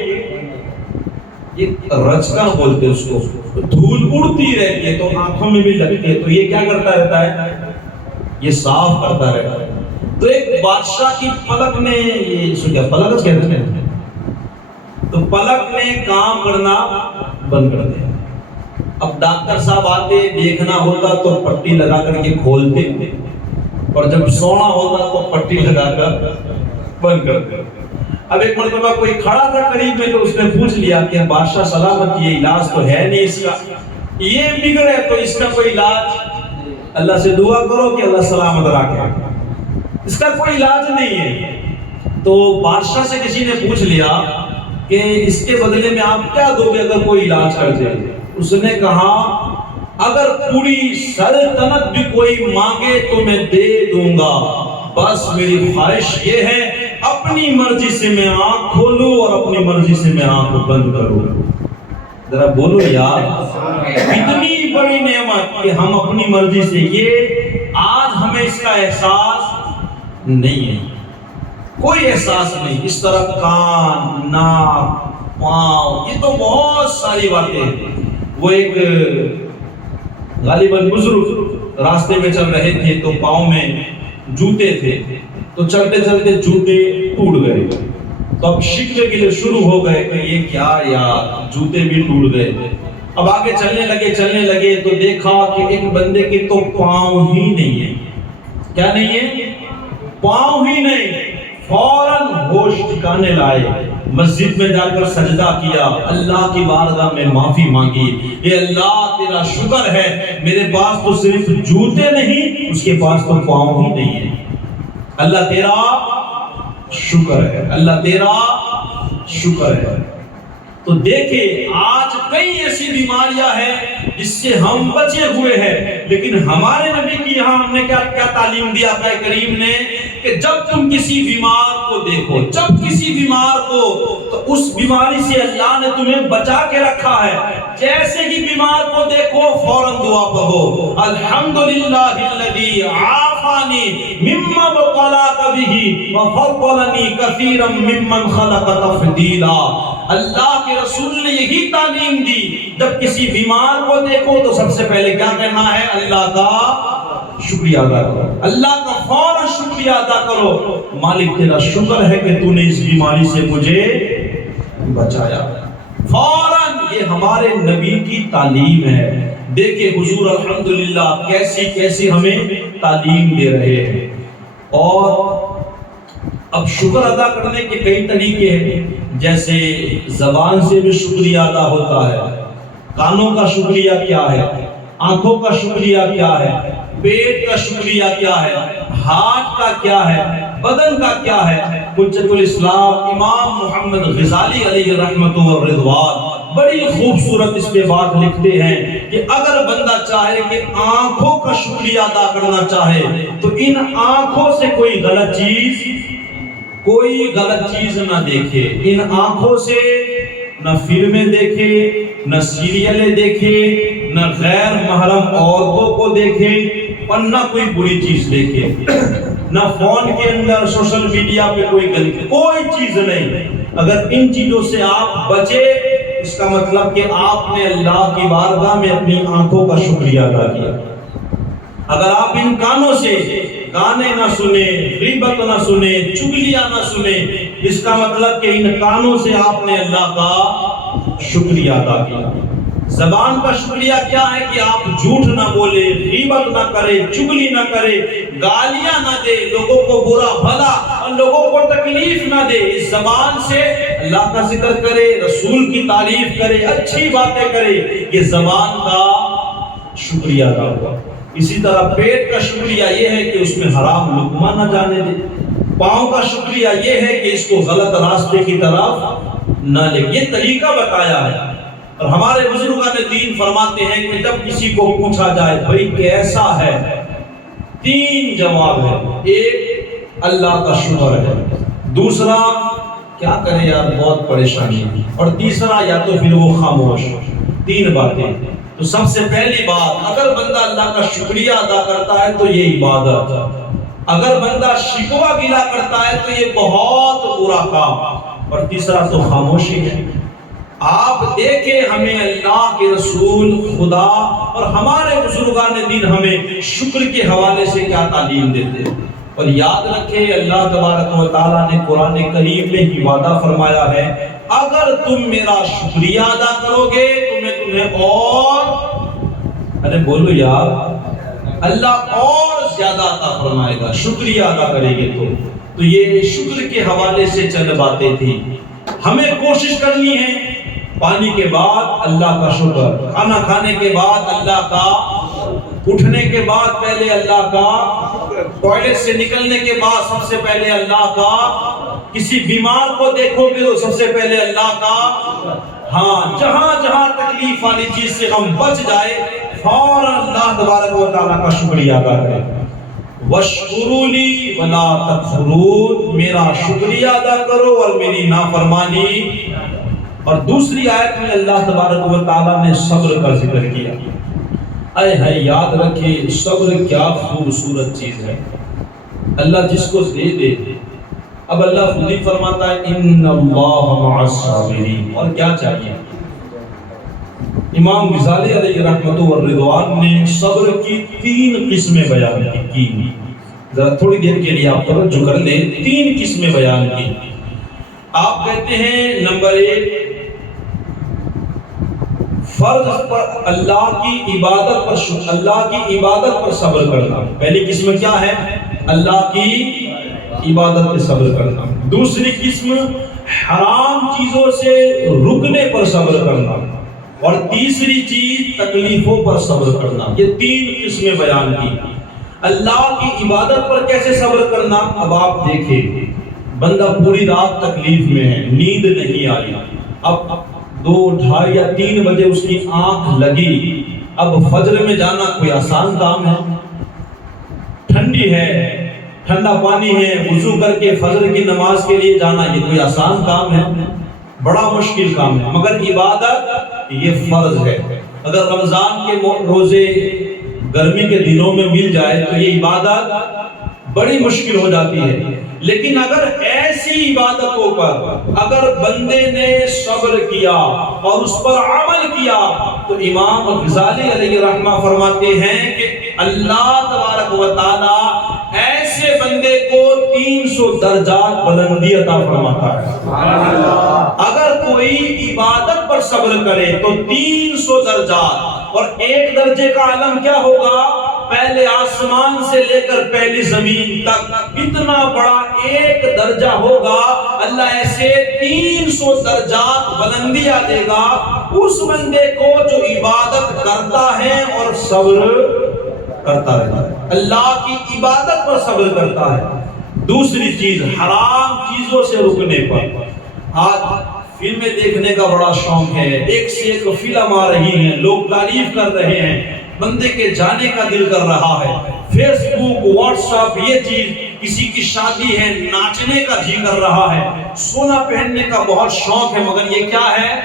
رچکن بولتے اس کو، دھول اڑتی رہتی ہے تو آنکھوں میں بھی لگتی ہے، تو یہ کیا کرتا رہتا ہے، یہ صاف کرتا رہتا ہے۔ تو ایک بادشاہ کی پلک نے، یہ اس کو کیا پلک کہتے ہیں، تو پلک نے کام کرنا بند کر دیا۔ اب ڈاکٹر صاحب آتے دیکھنا ہوتا تو پٹی لگا کر کے کھولتے، اور جب سونا ہوتا تو پٹی لگا کر بند کرتے۔ اب ایک مرتبہ کوئی کھڑا تھا قریب میں تو اس نے پوچھ لیا کہ بادشاہ سلامت یہ علاج تو ہے نہیں اس کا، یہ بگڑے تو اس کا کوئی علاج؟ اللہ سے دعا کرو کہ اللہ سلامت رکھے، اس کا کوئی علاج نہیں ہے۔ تو بادشاہ سے کسی نے پوچھ لیا کہ اس کے بدلے میں آپ کیا دو گے اگر کوئی علاج کر دے؟ اس نے کہا اگر پوری سلطنت بھی کوئی مانگے تو میں دے دوں گا، بس میری خواہش یہ ہے اپنی مرضی سے میں آنکھ کھولوں اور اپنی مرضی سے میں آنکھ بند کروں۔ ذرا بولو یار، اتنی بڑی نعمت کہ ہم اپنی مرضی سے، یہ آج ہمیں اس کا احساس نہیں ہے، کوئی احساس نہیں۔ اس طرح کان، ناک، پاؤں، یہ تو بہت ساری باتیں ہیں۔ وہ ایک غالباً بزرگ راستے میں چل رہے تھے تو پاؤں میں جوتے تھے، تو چلتے چلتے جوتے ٹوٹ گئے، تو اب شکوے کے لیے شروع ہو گئے کہ یہ کیا یار، جوتے بھی ٹوٹ گئے۔ اب آگے چلنے لگے تو دیکھا کہ ایک بندے کے تو پاؤں ہی نہیں ہے۔ کیا نہیں ہے؟ پاؤں ہی نہیں۔ فوراً ہوش ٹھکانے لائے، مسجد میں جا کر سجدہ کیا، اللہ کی بارگاہ میں معافی مانگی، اے اللہ تیرا شکر ہے میرے پاس تو صرف جوتے نہیں، اس کے پاس تو پاؤں ہی نہیں ہے۔ اللہ تیرا شکر ہے، اللہ تیرا شکر ہے۔ تو دیکھیں آج کئی ایسی بیماریاں ہیں جس سے ہم بچے ہوئے ہیں، لیکن ہمارے نبی کی یہاں ہم نے کیا تعلیم دیا آقا کریم نے کہ جب تم کسی بیمار کو دیکھو، جب کسی بیمار کو، تو اس بیماری سے اللہ نے تمہیں بچا کے رکھا ہے، جیسے ہی بیمار کو دیکھو فوراً دعا پڑھو، الحمدللہ الذی عافانی مما ابتلاک بہ وفضلنی کثیرا ممن خلق تفضیلا۔ اللہ کے رسول نے یہی تعلیم دی، جب کسی بیمار کو دیکھو تو سب سے پہلے کیا کہنا ہے؟ اللہ کا شکریہ ادا کرو، اللہ کا فوراً شکریہ ادا کرو، مالک تیرا شکر ہے کہ تو نے اس بیماری سے مجھے بچایا۔ فوراً، یہ ہمارے نبی کی تعلیم ہے۔ دیکھیں حضور الحمدللہ کیسی ہمیں تعلیم دے رہے ہیں۔ اور اب شکر ادا کرنے کے کئی طریقے ہیں، جیسے زبان سے بھی شکریہ ادا ہوتا ہے، کانوں کا شکریہ کیا ہے، آنکھوں کا شکریہ کیا ہے، پیٹ کا شکریہ کیا ہے، ہاتھ کا کیا ہے، بدن کا کیا ہے۔ حجت الاسلام امام محمد غزالی علیہ رحمت و رضوان بڑی خوبصورت اس پہ بات لکھتے ہیں کہ اگر بندہ چاہے کہ آنکھوں کا شکریہ ادا کرنا چاہے تو ان آنکھوں سے کوئی غلط چیز نہ دیکھے، ان آنکھوں سے نہ فلمیں دیکھے، نہ سیریلیں دیکھے، نہ غیر محرم عورتوں کو دیکھے، اور نہ کوئی بری چیز دیکھے، نہ فون کے اندر سوشل میڈیا پہ کوئی چیز نہیں۔ اگر ان چیزوں سے آپ بچے، اس کا مطلب کہ آپ نے اللہ کی بارگاہ میں اپنی آنکھوں کا شکریہ ادا کیا۔ اگر آپ ان کانوں سے گانے نہ سنیں، غیبت نہ سنیں، چغلیاں نہ سنیں، اس کا مطلب کہ ان کانوں سے آپ نے اللہ کا شکریہ ادا کیا۔ زبان کا شکریہ کیا ہے کہ آپ جھوٹ نہ بولے، غیبت نہ کرے، چغلی نہ کرے، گالیاں نہ دے، لوگوں کو برا بھلا اور لوگوں کو تکلیف نہ دے۔ اس زبان سے اللہ کا ذکر کرے، رسول کی تعریف کرے، اچھی باتیں کرے، یہ زبان کا شکریہ ادا ہوا۔ اسی طرح پیٹ کا شکریہ یہ ہے کہ اس میں حرام لقمہ نہ جانے دے، پاؤں کا شکریہ یہ ہے کہ اس کو غلط راستے کی طرف نہ لے۔ یہ طریقہ بتایا ہے، اور ہمارے بزرگان دین فرماتے ہیں کہ جب کسی کو پوچھا جائے بھائی کیسا ہے، 3 جواب ہے۔ ایک، اللہ کا شکر ہے، دوسرا کیا کرے یار بہت پریشانی، اور تیسرا یا تو پھر وہ خاموش۔ 3 باتیں۔ تو سب سے پہلی بات، اگر بندہ اللہ کا شکریہ ادا کرتا ہے تو یہ عبادت، اگر بندہ شکوہ گلا کرتا ہے تو یہ بہت برا کام، اور تیسرا تو خاموشی ہے۔ آپ دیکھیں ہمیں اللہ کے رسول، خدا اور ہمارے بزرگان دین ہمیں شکر کے حوالے سے کیا تعلیم دیتے ہیں۔ اور یاد رکھیں اللہ تبارک و تعالیٰ نے قرآن کریم میں ہی وعدہ فرمایا ہے، اگر تم میرا شکریہ ادا کرو گے تو میں تمہیں اور ارے بولو یار، اللہ اور زیادہ عطا فرمائے گا شکریہ ادا کرے گے تو یہ شکر کے حوالے سے چند باتیں تھی. ہمیں کوشش کرنی ہے پانی کے بعد اللہ کا شکر، کھانا کھانے کے بعد اللہ کا، اٹھنے کے بعد پہلے اللہ کا، ٹوائلٹ سے نکلنے کے بعد سب سے پہلے اللہ کا، کسی بیمار کو دیکھو گے تو سب سے پہلے اللہ کا. ہاں، جہاں جہاں تکلیف والی چیز سے ہم بچ جائے فوراً اللہ تبارک و تعالیٰ کا شکریہ ادا کریں. وَاشْكُرُوا لِي وَلَا تَكْفُرُونِ، میرا شکریہ ادا کرو اور میری نافرمانی. اور دوسری آیت میں اللہ تبارک و تعالیٰ نے صبر کا ذکر کیا. اے ہے، یاد رکھے صبر کیا خوبصورت چیز ہے، اللہ جس کو دے دے. اب اللہ خود ہی فرماتا ہے ان اللہ مع الصابرین. اور کیا چاہیے؟ امام غزالی علیہ رحمۃ والرضوان نے صبر کی 3 قسمیں بیان کی. ذرا تھوڑی دیر کے لیے آپ توجہ کر لیں، 3 قسمیں بیان کی. آپ کہتے ہیں نمبر 1، فرض پر اللہ کی عبادت پر صبر کرنا. پہلی قسم کیا ہے؟ اللہ کی عبادت پر صبر کرنا. دوسری قسم حرام چیزوں سے رکنے پر صبر کرنا. اور تیسری چیز تکلیفوں پر صبر کرنا. یہ 3 قسمیں بیان کی. اللہ کی عبادت پر کیسے صبر کرنا؟ اب آپ دیکھیں، بندہ پوری رات تکلیف میں ہے، نیند نہیں آئی، اب 2، 2:30 یا 3 بجے اس کی آنکھ لگی. اب فجر میں جانا کوئی آسان کام ہے؟ ٹھنڈی ہے، ٹھنڈا پانی ہے، وضو کر کے فجر کی نماز کے لیے جانا یہ کوئی آسان کام ہے؟ بڑا مشکل کام ہے. مگر عبادت یہ فرض ہے. اگر رمضان کے روزے گرمی کے دنوں میں مل جائے تو یہ عبادت بڑی مشکل ہو جاتی ہے. لیکن اگر ایسی عبادتوں پر اگر بندے نے صبر کیا اور اس پر عمل کیا تو امام غزالی علیہ رحمہ فرماتے ہیں کہ اللہ تبارک و تعالی ایسے بندے کو 300 درجات بلندی عطا فرماتا ہے. اگر کوئی عبادت پر صبر کرے تو 300 درجات. اور 1 درجے کا عالم کیا ہوگا؟ پہلے آسمان سے لے کر پہلی زمین تک اتنا بڑا 1 درجہ ہوگا. اللہ ایسے 300 درجات بلندیاں دے گا اس بندے کو جو عبادت کرتا ہے اور صبر کرتا رہتا ہے، اللہ کی عبادت پر صبر کرتا ہے. دوسری چیز حرام چیزوں سے رکنے پر. آج فلمیں دیکھنے کا بڑا شوق ہے، ایک سے ایک فلم آ رہی ہیں، لوگ تعریف کر رہے ہیں، بندے کے جانے کا دل کر رہا ہے. فیس بک، واٹس ایپ، یہ چیز، کسی کی شادی ہے، ناچنے کا جی کر رہا ہے، سونا پہننے کا بہت شوق ہے، مگر یہ کیا ہے؟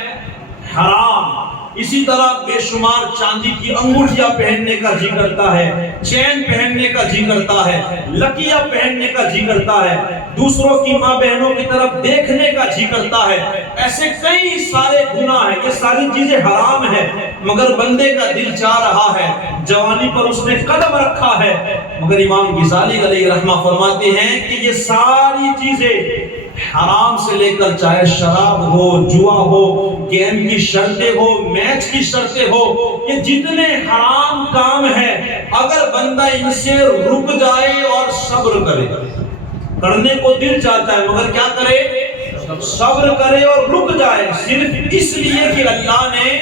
حرام. اسی طرح بے شمار چاندی کی انگوٹھیاں پہننے کا جی کرتا ہے، چین پہننے کا جی کرتا ہے، لکیاں پہننے کا جی کرتا ہے، دوسروں کی ماں بہنوں کی طرف دیکھنے کا جی کرتا ہے. ایسے کئی سارے گناہ ہیں، یہ ساری چیزیں حرام ہیں، مگر بندے کا دل چاہ رہا ہے، جوانی پر اس نے قدم رکھا ہے. مگر امام غزالی علیہ رحمہ فرماتے ہیں کہ یہ ساری چیزیں حرام سے لے کر چاہے شراب ہو، جوا ہو، گیم کی شرطیں ہو، میچ کی شرطیں ہو، یہ جتنے حرام کام ہیں اگر بندہ ان سے رک جائے اور صبر کرے، کرنے کو دل چاہتا ہے مگر کیا کرے؟ صبر کرے اور رک جائے، صرف اس لیے کہ اللہ نے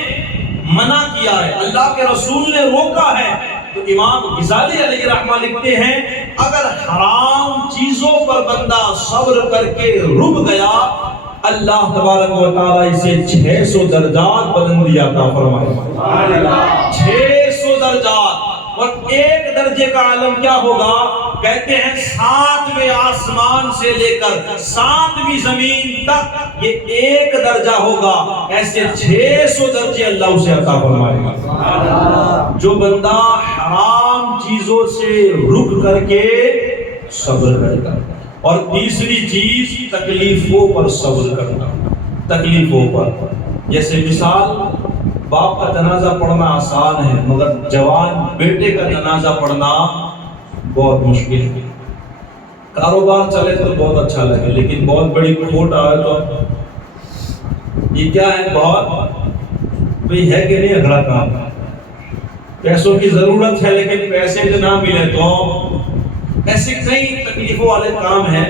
منع کیا ہے، اللہ کے رسول نے روکا ہے. تو امام غزالی علیہ رحمہ لکھتے ہیں اگر حرام چیزوں پر بندہ صبر کر کے رک گیا اللہ تبارک و تعالی اسے 600 درجات بلندی عطا فرمائے. 600 درجات. اور 1 درجے کا عالم کیا ہوگا؟ کہتے ہیں 7ویں آسمان سے لے کر 7ویں زمین تک یہ 1 درجہ ہوگا. ایسے 600 درجے اللہ اسے عطا فرمائے گا جو بندہ حرام چیزوں سے رک کر کے صبر کرے گا. اور تیسری چیز تکلیفوں پر صبر کرنا. تکلیفوں پر جیسے مثال باپ کا جنازہ پڑھنا آسان ہے مگر جوان بیٹے کا جنازہ پڑھنا بہت مشکل ہے. کاروبار چلے تو بہت اچھا لگے لیکن بہت بڑی کھوٹ آئے تو یہ کیا ہے؟ بہت بھئی ہے کہ نہیں اگلا کام. پیسوں کی ضرورت ہے لیکن پیسے جو نہ ملے تو ایسے کئی تکلیفوں والے کام ہیں.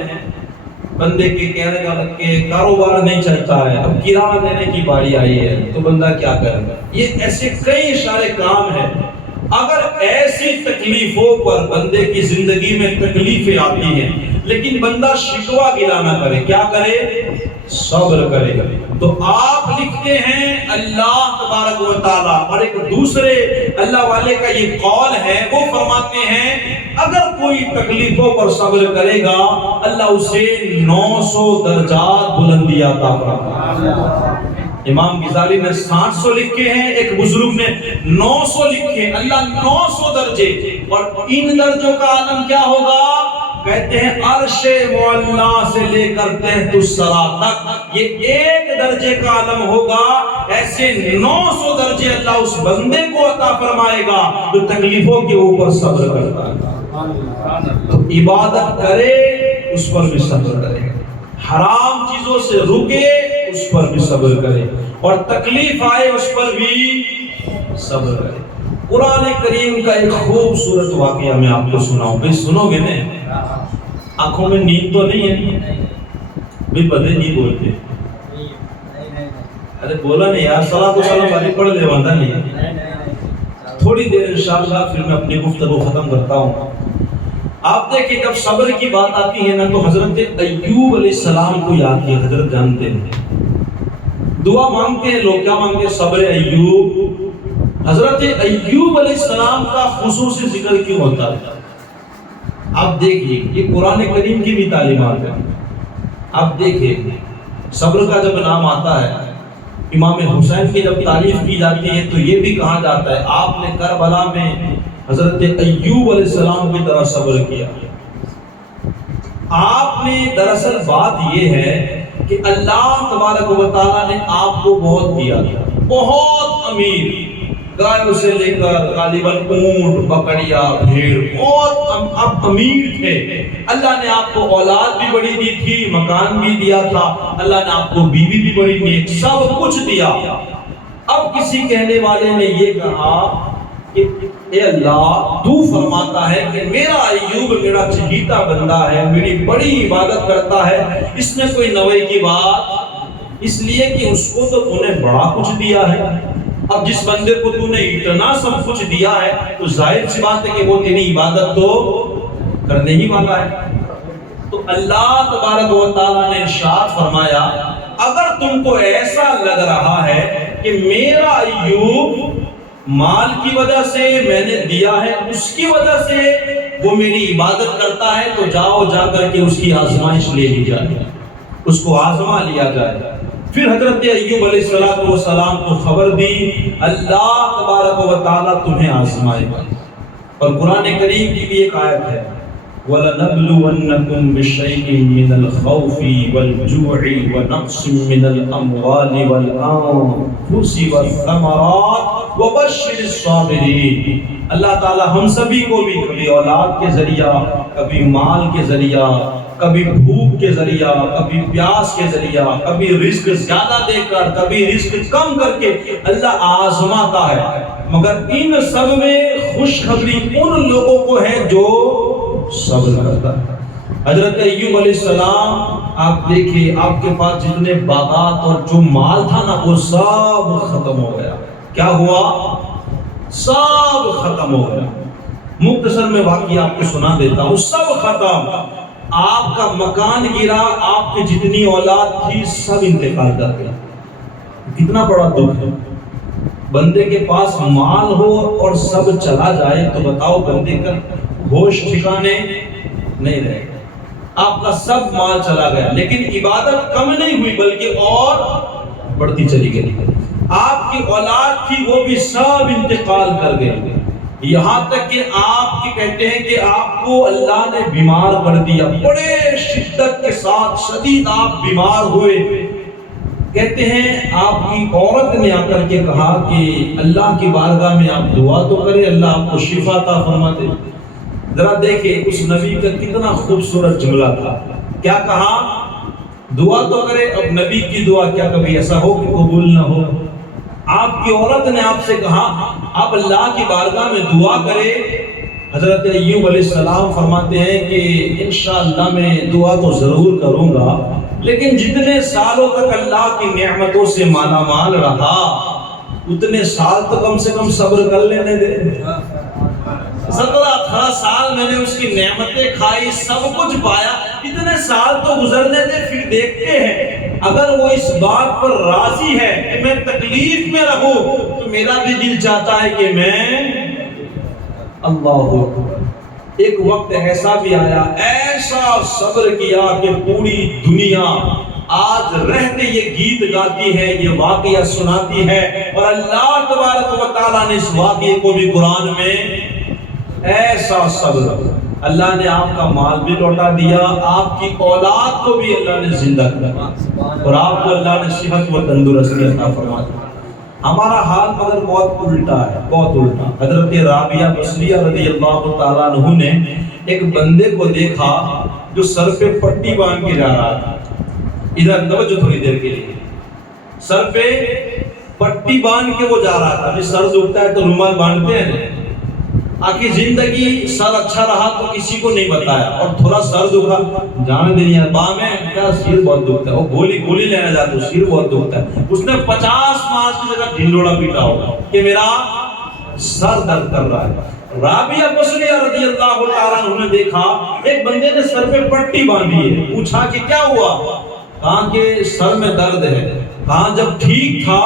بندے کے کہنے کا کہ کاروبار نہیں چلتا ہے، اب کرایہ دینے کی باری آئی ہے تو بندہ کیا کرے گا. یہ ایسے کئی سارے کام ہیں. اگر ایسی تکلیفوں پر بندے کی زندگی میں تکلیفیں آتی ہیں لیکن بندہ شکوہ گلا نہ کرے، کیا کرے؟ صبر کرے. تو آپ لکھتے ہیں اللہ تبارک و تعالیٰ، اور ایک دوسرے اللہ والے کا یہ قول ہے، وہ فرماتے ہیں اگر کوئی تکلیفوں پر صبر کرے گا اللہ اسے 900 درجات بلندی عطا فرمائے. امام غزالی نے 700 لکھے ہیں، ایک بزرگ نے 900 لکھے. اللہ 900 درجے، اور ان درجوں کا عالم کیا ہوگا؟ کہتے ہیں عرش معلا سے لے کر تحت الثری تک یہ ایک درجے کا عالم ہوگا. ایسے 900 درجے اللہ اس بندے کو عطا فرمائے گا جو تکلیفوں کے اوپر صبر کرتا ہے. تو عبادت کرے اس پر بھی صبر کرے، حرام چیزوں سے رکے اس پر بھی صبر کرے، اور تکلیف آئے اس پر بھی صبر کرے. قرآن کریم کا ایک خوبصورت واقعہ میں آپ کو سناؤں. بھئی سنو گے نا؟ آنکھوں میں نیند تو نہیں ہے؟ بھی بدے نہیں بولتے. ارے بولا نہیں یار، صلاۃ و سلام والی پڑھ لے باندھا نہیں. تھوڑی دیر انشاءاللہ پھر میں اپنی گفتگو ختم کرتا ہوں. آپ دیکھیں جب صبر کی بات آتی ہے نا تو حضرت ایوب علیہ السلام کو یاد کیا. حضرت جانتے ہیں دعا مانگتے ہیں لوگ، کیا مانگتے ہیں؟ صبر ایوب. حضرت ایوب علیہ السلام کا خصوصی ذکر کیوں ہوتا ہے؟ آپ دیکھیے، یہ قرآن کریم کی بھی تعلیمات ہے. آپ دیکھیے صبر کا جب نام آتا ہے، امام حسین کی جب تعریف کی جاتی ہے تو یہ بھی کہا جاتا ہے آپ نے کربلا میں حضرت ایوب علیہ السلام کی طرح صبر کیا. آپ نے دراصل بات یہ ہے کہ اللہ تبارک و تعالیٰ نے آپ کو بہت دیا، بہت امیر، گائے سے لے کر غالباً اونٹ، بکریاں، بھیڑ، بہت آپ امیر تھے. اللہ نے آپ کو اولاد بھی بڑی دی تھی، مکان بھی دیا تھا، اللہ نے آپ کو بیوی بھی بڑی نیک، سب کچھ دیا. اب کسی کہنے والے نے یہ کہا کہ اے اللہ تو فرماتا ہے کہ میرا ایوب میرا چہیتا بندہ ہے، میری بڑی عبادت کرتا ہے، اس میں کوئی نوے کی بات، اس لیے کہ اس کو تو تو نے بڑا کچھ دیا ہے. اب جس بندے کو تو نے اتنا سب کچھ دیا ہے تو ظاہر سی بات ہے کہ وہ تیری عبادت تو کرنے ہی والا ہے. تو اللہ تبارک و تعالیٰ نے ارشاد فرمایا اگر تم کو ایسا لگ رہا ہے کہ میرا ایوب مال کی وجہ سے میں نے دیا ہے، اس کی وجہ سے وہ میری عبادت کرتا ہے، تو جاؤ جا کر کے اس کی آزمائش لے لی جائے، اس کو آزما لیا جائے. پھر حضرت ایوب علیہ السلام کو خبر دی اللہ تبارک و تعالیٰ تمہیں آزمائے گا. اور قرآن کریم کی بھی ایک آیت ہے وَلَنَبْلُوَنَّكُمْ بِشَيْءٍ مِّنَ الْخَوْفِ وَالْجُوعِ وَنَقْصٍ مِّنَ الْأَمْوَالِ وَالْأَنفُسِ وَالثَّمَرَاتِ وَبَشِّرِ الصَّابِرِينَ. اللہ تعالیٰ ہم سبھی کو بھی کبھی اولاد کے ذریعہ، کبھی مال کے ذریعہ، کبھی بھوک کے ذریعہ، کبھی پیاس کے ذریعہ، کبھی رزق زیادہ دے کر، کبھی رزق کم کر کے اللہ آزماتا ہے. مگر ان سب میں خوشخبری ان لوگوں کو ہے جو صبر کرتا ہے. حضرت ایوب علیہ السلام آپ دیکھیں آپ کے پاس جتنے باغات اور جو مال تھا نا وہ سب ختم ہو گیا. کیا ہوا؟ سب ختم ہو گیا. مختصر میں واقعہ آپ کو سنا دیتا ہوں. سب ختم. آپ کا مکان گرا، آپ کی جتنی اولاد تھی سب انتقال کر گئی. کتنا بڑا دکھ ہے. بندے کے پاس مال ہو اور سب چلا جائے تو بتاؤ بندے کا ہوش ٹھکانے نہیں رہے. آپ کا سب مال چلا گیا لیکن عبادت کم نہیں ہوئی بلکہ اور بڑھتی چلی گئی. آپ کی اولاد تھی وہ بھی سب انتقال کر گئے. یہاں تک کہ آپ کی کہتے ہیں کہ آپ کو اللہ نے بیمار کر دیا، بڑے شدت کے ساتھ شدید آپ بیمار ہوئے. کہتے ہیں آپ کی عورت نے آ کر کے کہا کہ اللہ کی بارگاہ میں آپ دعا تو کریں اللہ آپ کو شفا عطا فرما دے. ذرا دیکھیں اس نبی کا کتنا خوبصورت جملہ تھا. کیا کہا؟ دعا تو کرے. اب نبی کی دعا کیا کبھی ایسا ہو کہ قبول نہ ہو؟ آپ کی عورت نے آپ سے کہا آپ اللہ کی بارگاہ میں دعا کرے. حضرت ایوب علیہ السلام فرماتے ہیں کہ انشاءاللہ میں دعا تو ضرور کروں گا، لیکن جتنے سالوں تک اللہ کی نعمتوں سے مالا مال رہا اتنے سال تو کم سے کم صبر کر لینے دے. 17-18 سال میں نے اس کی نعمتیں کھائی، سب کچھ پایا، اتنے سال تو گزرنے دے، پھر دیکھتے ہیں اگر وہ اس بات پر راضی ہے کہ میں تکلیف میں رہوں تو میرا بھی دل چاہتا ہے کہ میں اللہ اکبر. ایک وقت ایسا بھی آیا، ایسا صبر کیا کہ پوری دنیا آج رہتے یہ گیت گاتی ہے، یہ واقعہ سناتی ہے، اور اللہ تبارک و تعالیٰ نے اس واقعے کو بھی قرآن میں ایسا صبر. اللہ نے آپ کا مال بھی لوٹا دیا، آپ کی اولاد کو بھی اللہ نے زندہ کیا، اور آپ کو اللہ نے صحت و تندرستی عطا فرما دی. ہمارا حال مگر بہت الٹا ہے، بہت الٹا. حضرت رابعہ بصریہ رضی اللہ تعالیٰ عنہ نے ایک بندے کو دیکھا جو سر پہ پٹی باندھ کے جا رہا تھا. ادھر توجہ تھوڑی دیر کے لیے. سر پہ پٹی باندھ کے وہ جا رہا تھا. ابھی سر دکھتا ہے تو رومال باندھتے ہیں. آخری زندگی سر اچھا رہا تو کسی کو نہیں بتایا، اور تھوڑا سر دکھا جانے دینی ہے باں میں کیا سیر بہت دکھتا ہے، وہ گولی لینا جاتا ہے، سیر بہت دکھتا ہے. اس نے 50 ماس کی جگہ ڈھنڈوڑا پیٹا ہوگا کہ میرا سر درد کر رہا ہے. رابعہ بصریہ رضی اللہ تعالیٰ عنہ نے دیکھا ایک بندے نے سر پہ پٹی باندھی ہے. پوچھا کہ کیا ہوا؟ کہا کہ سر میں درد ہے. کہا جب ٹھیک تھا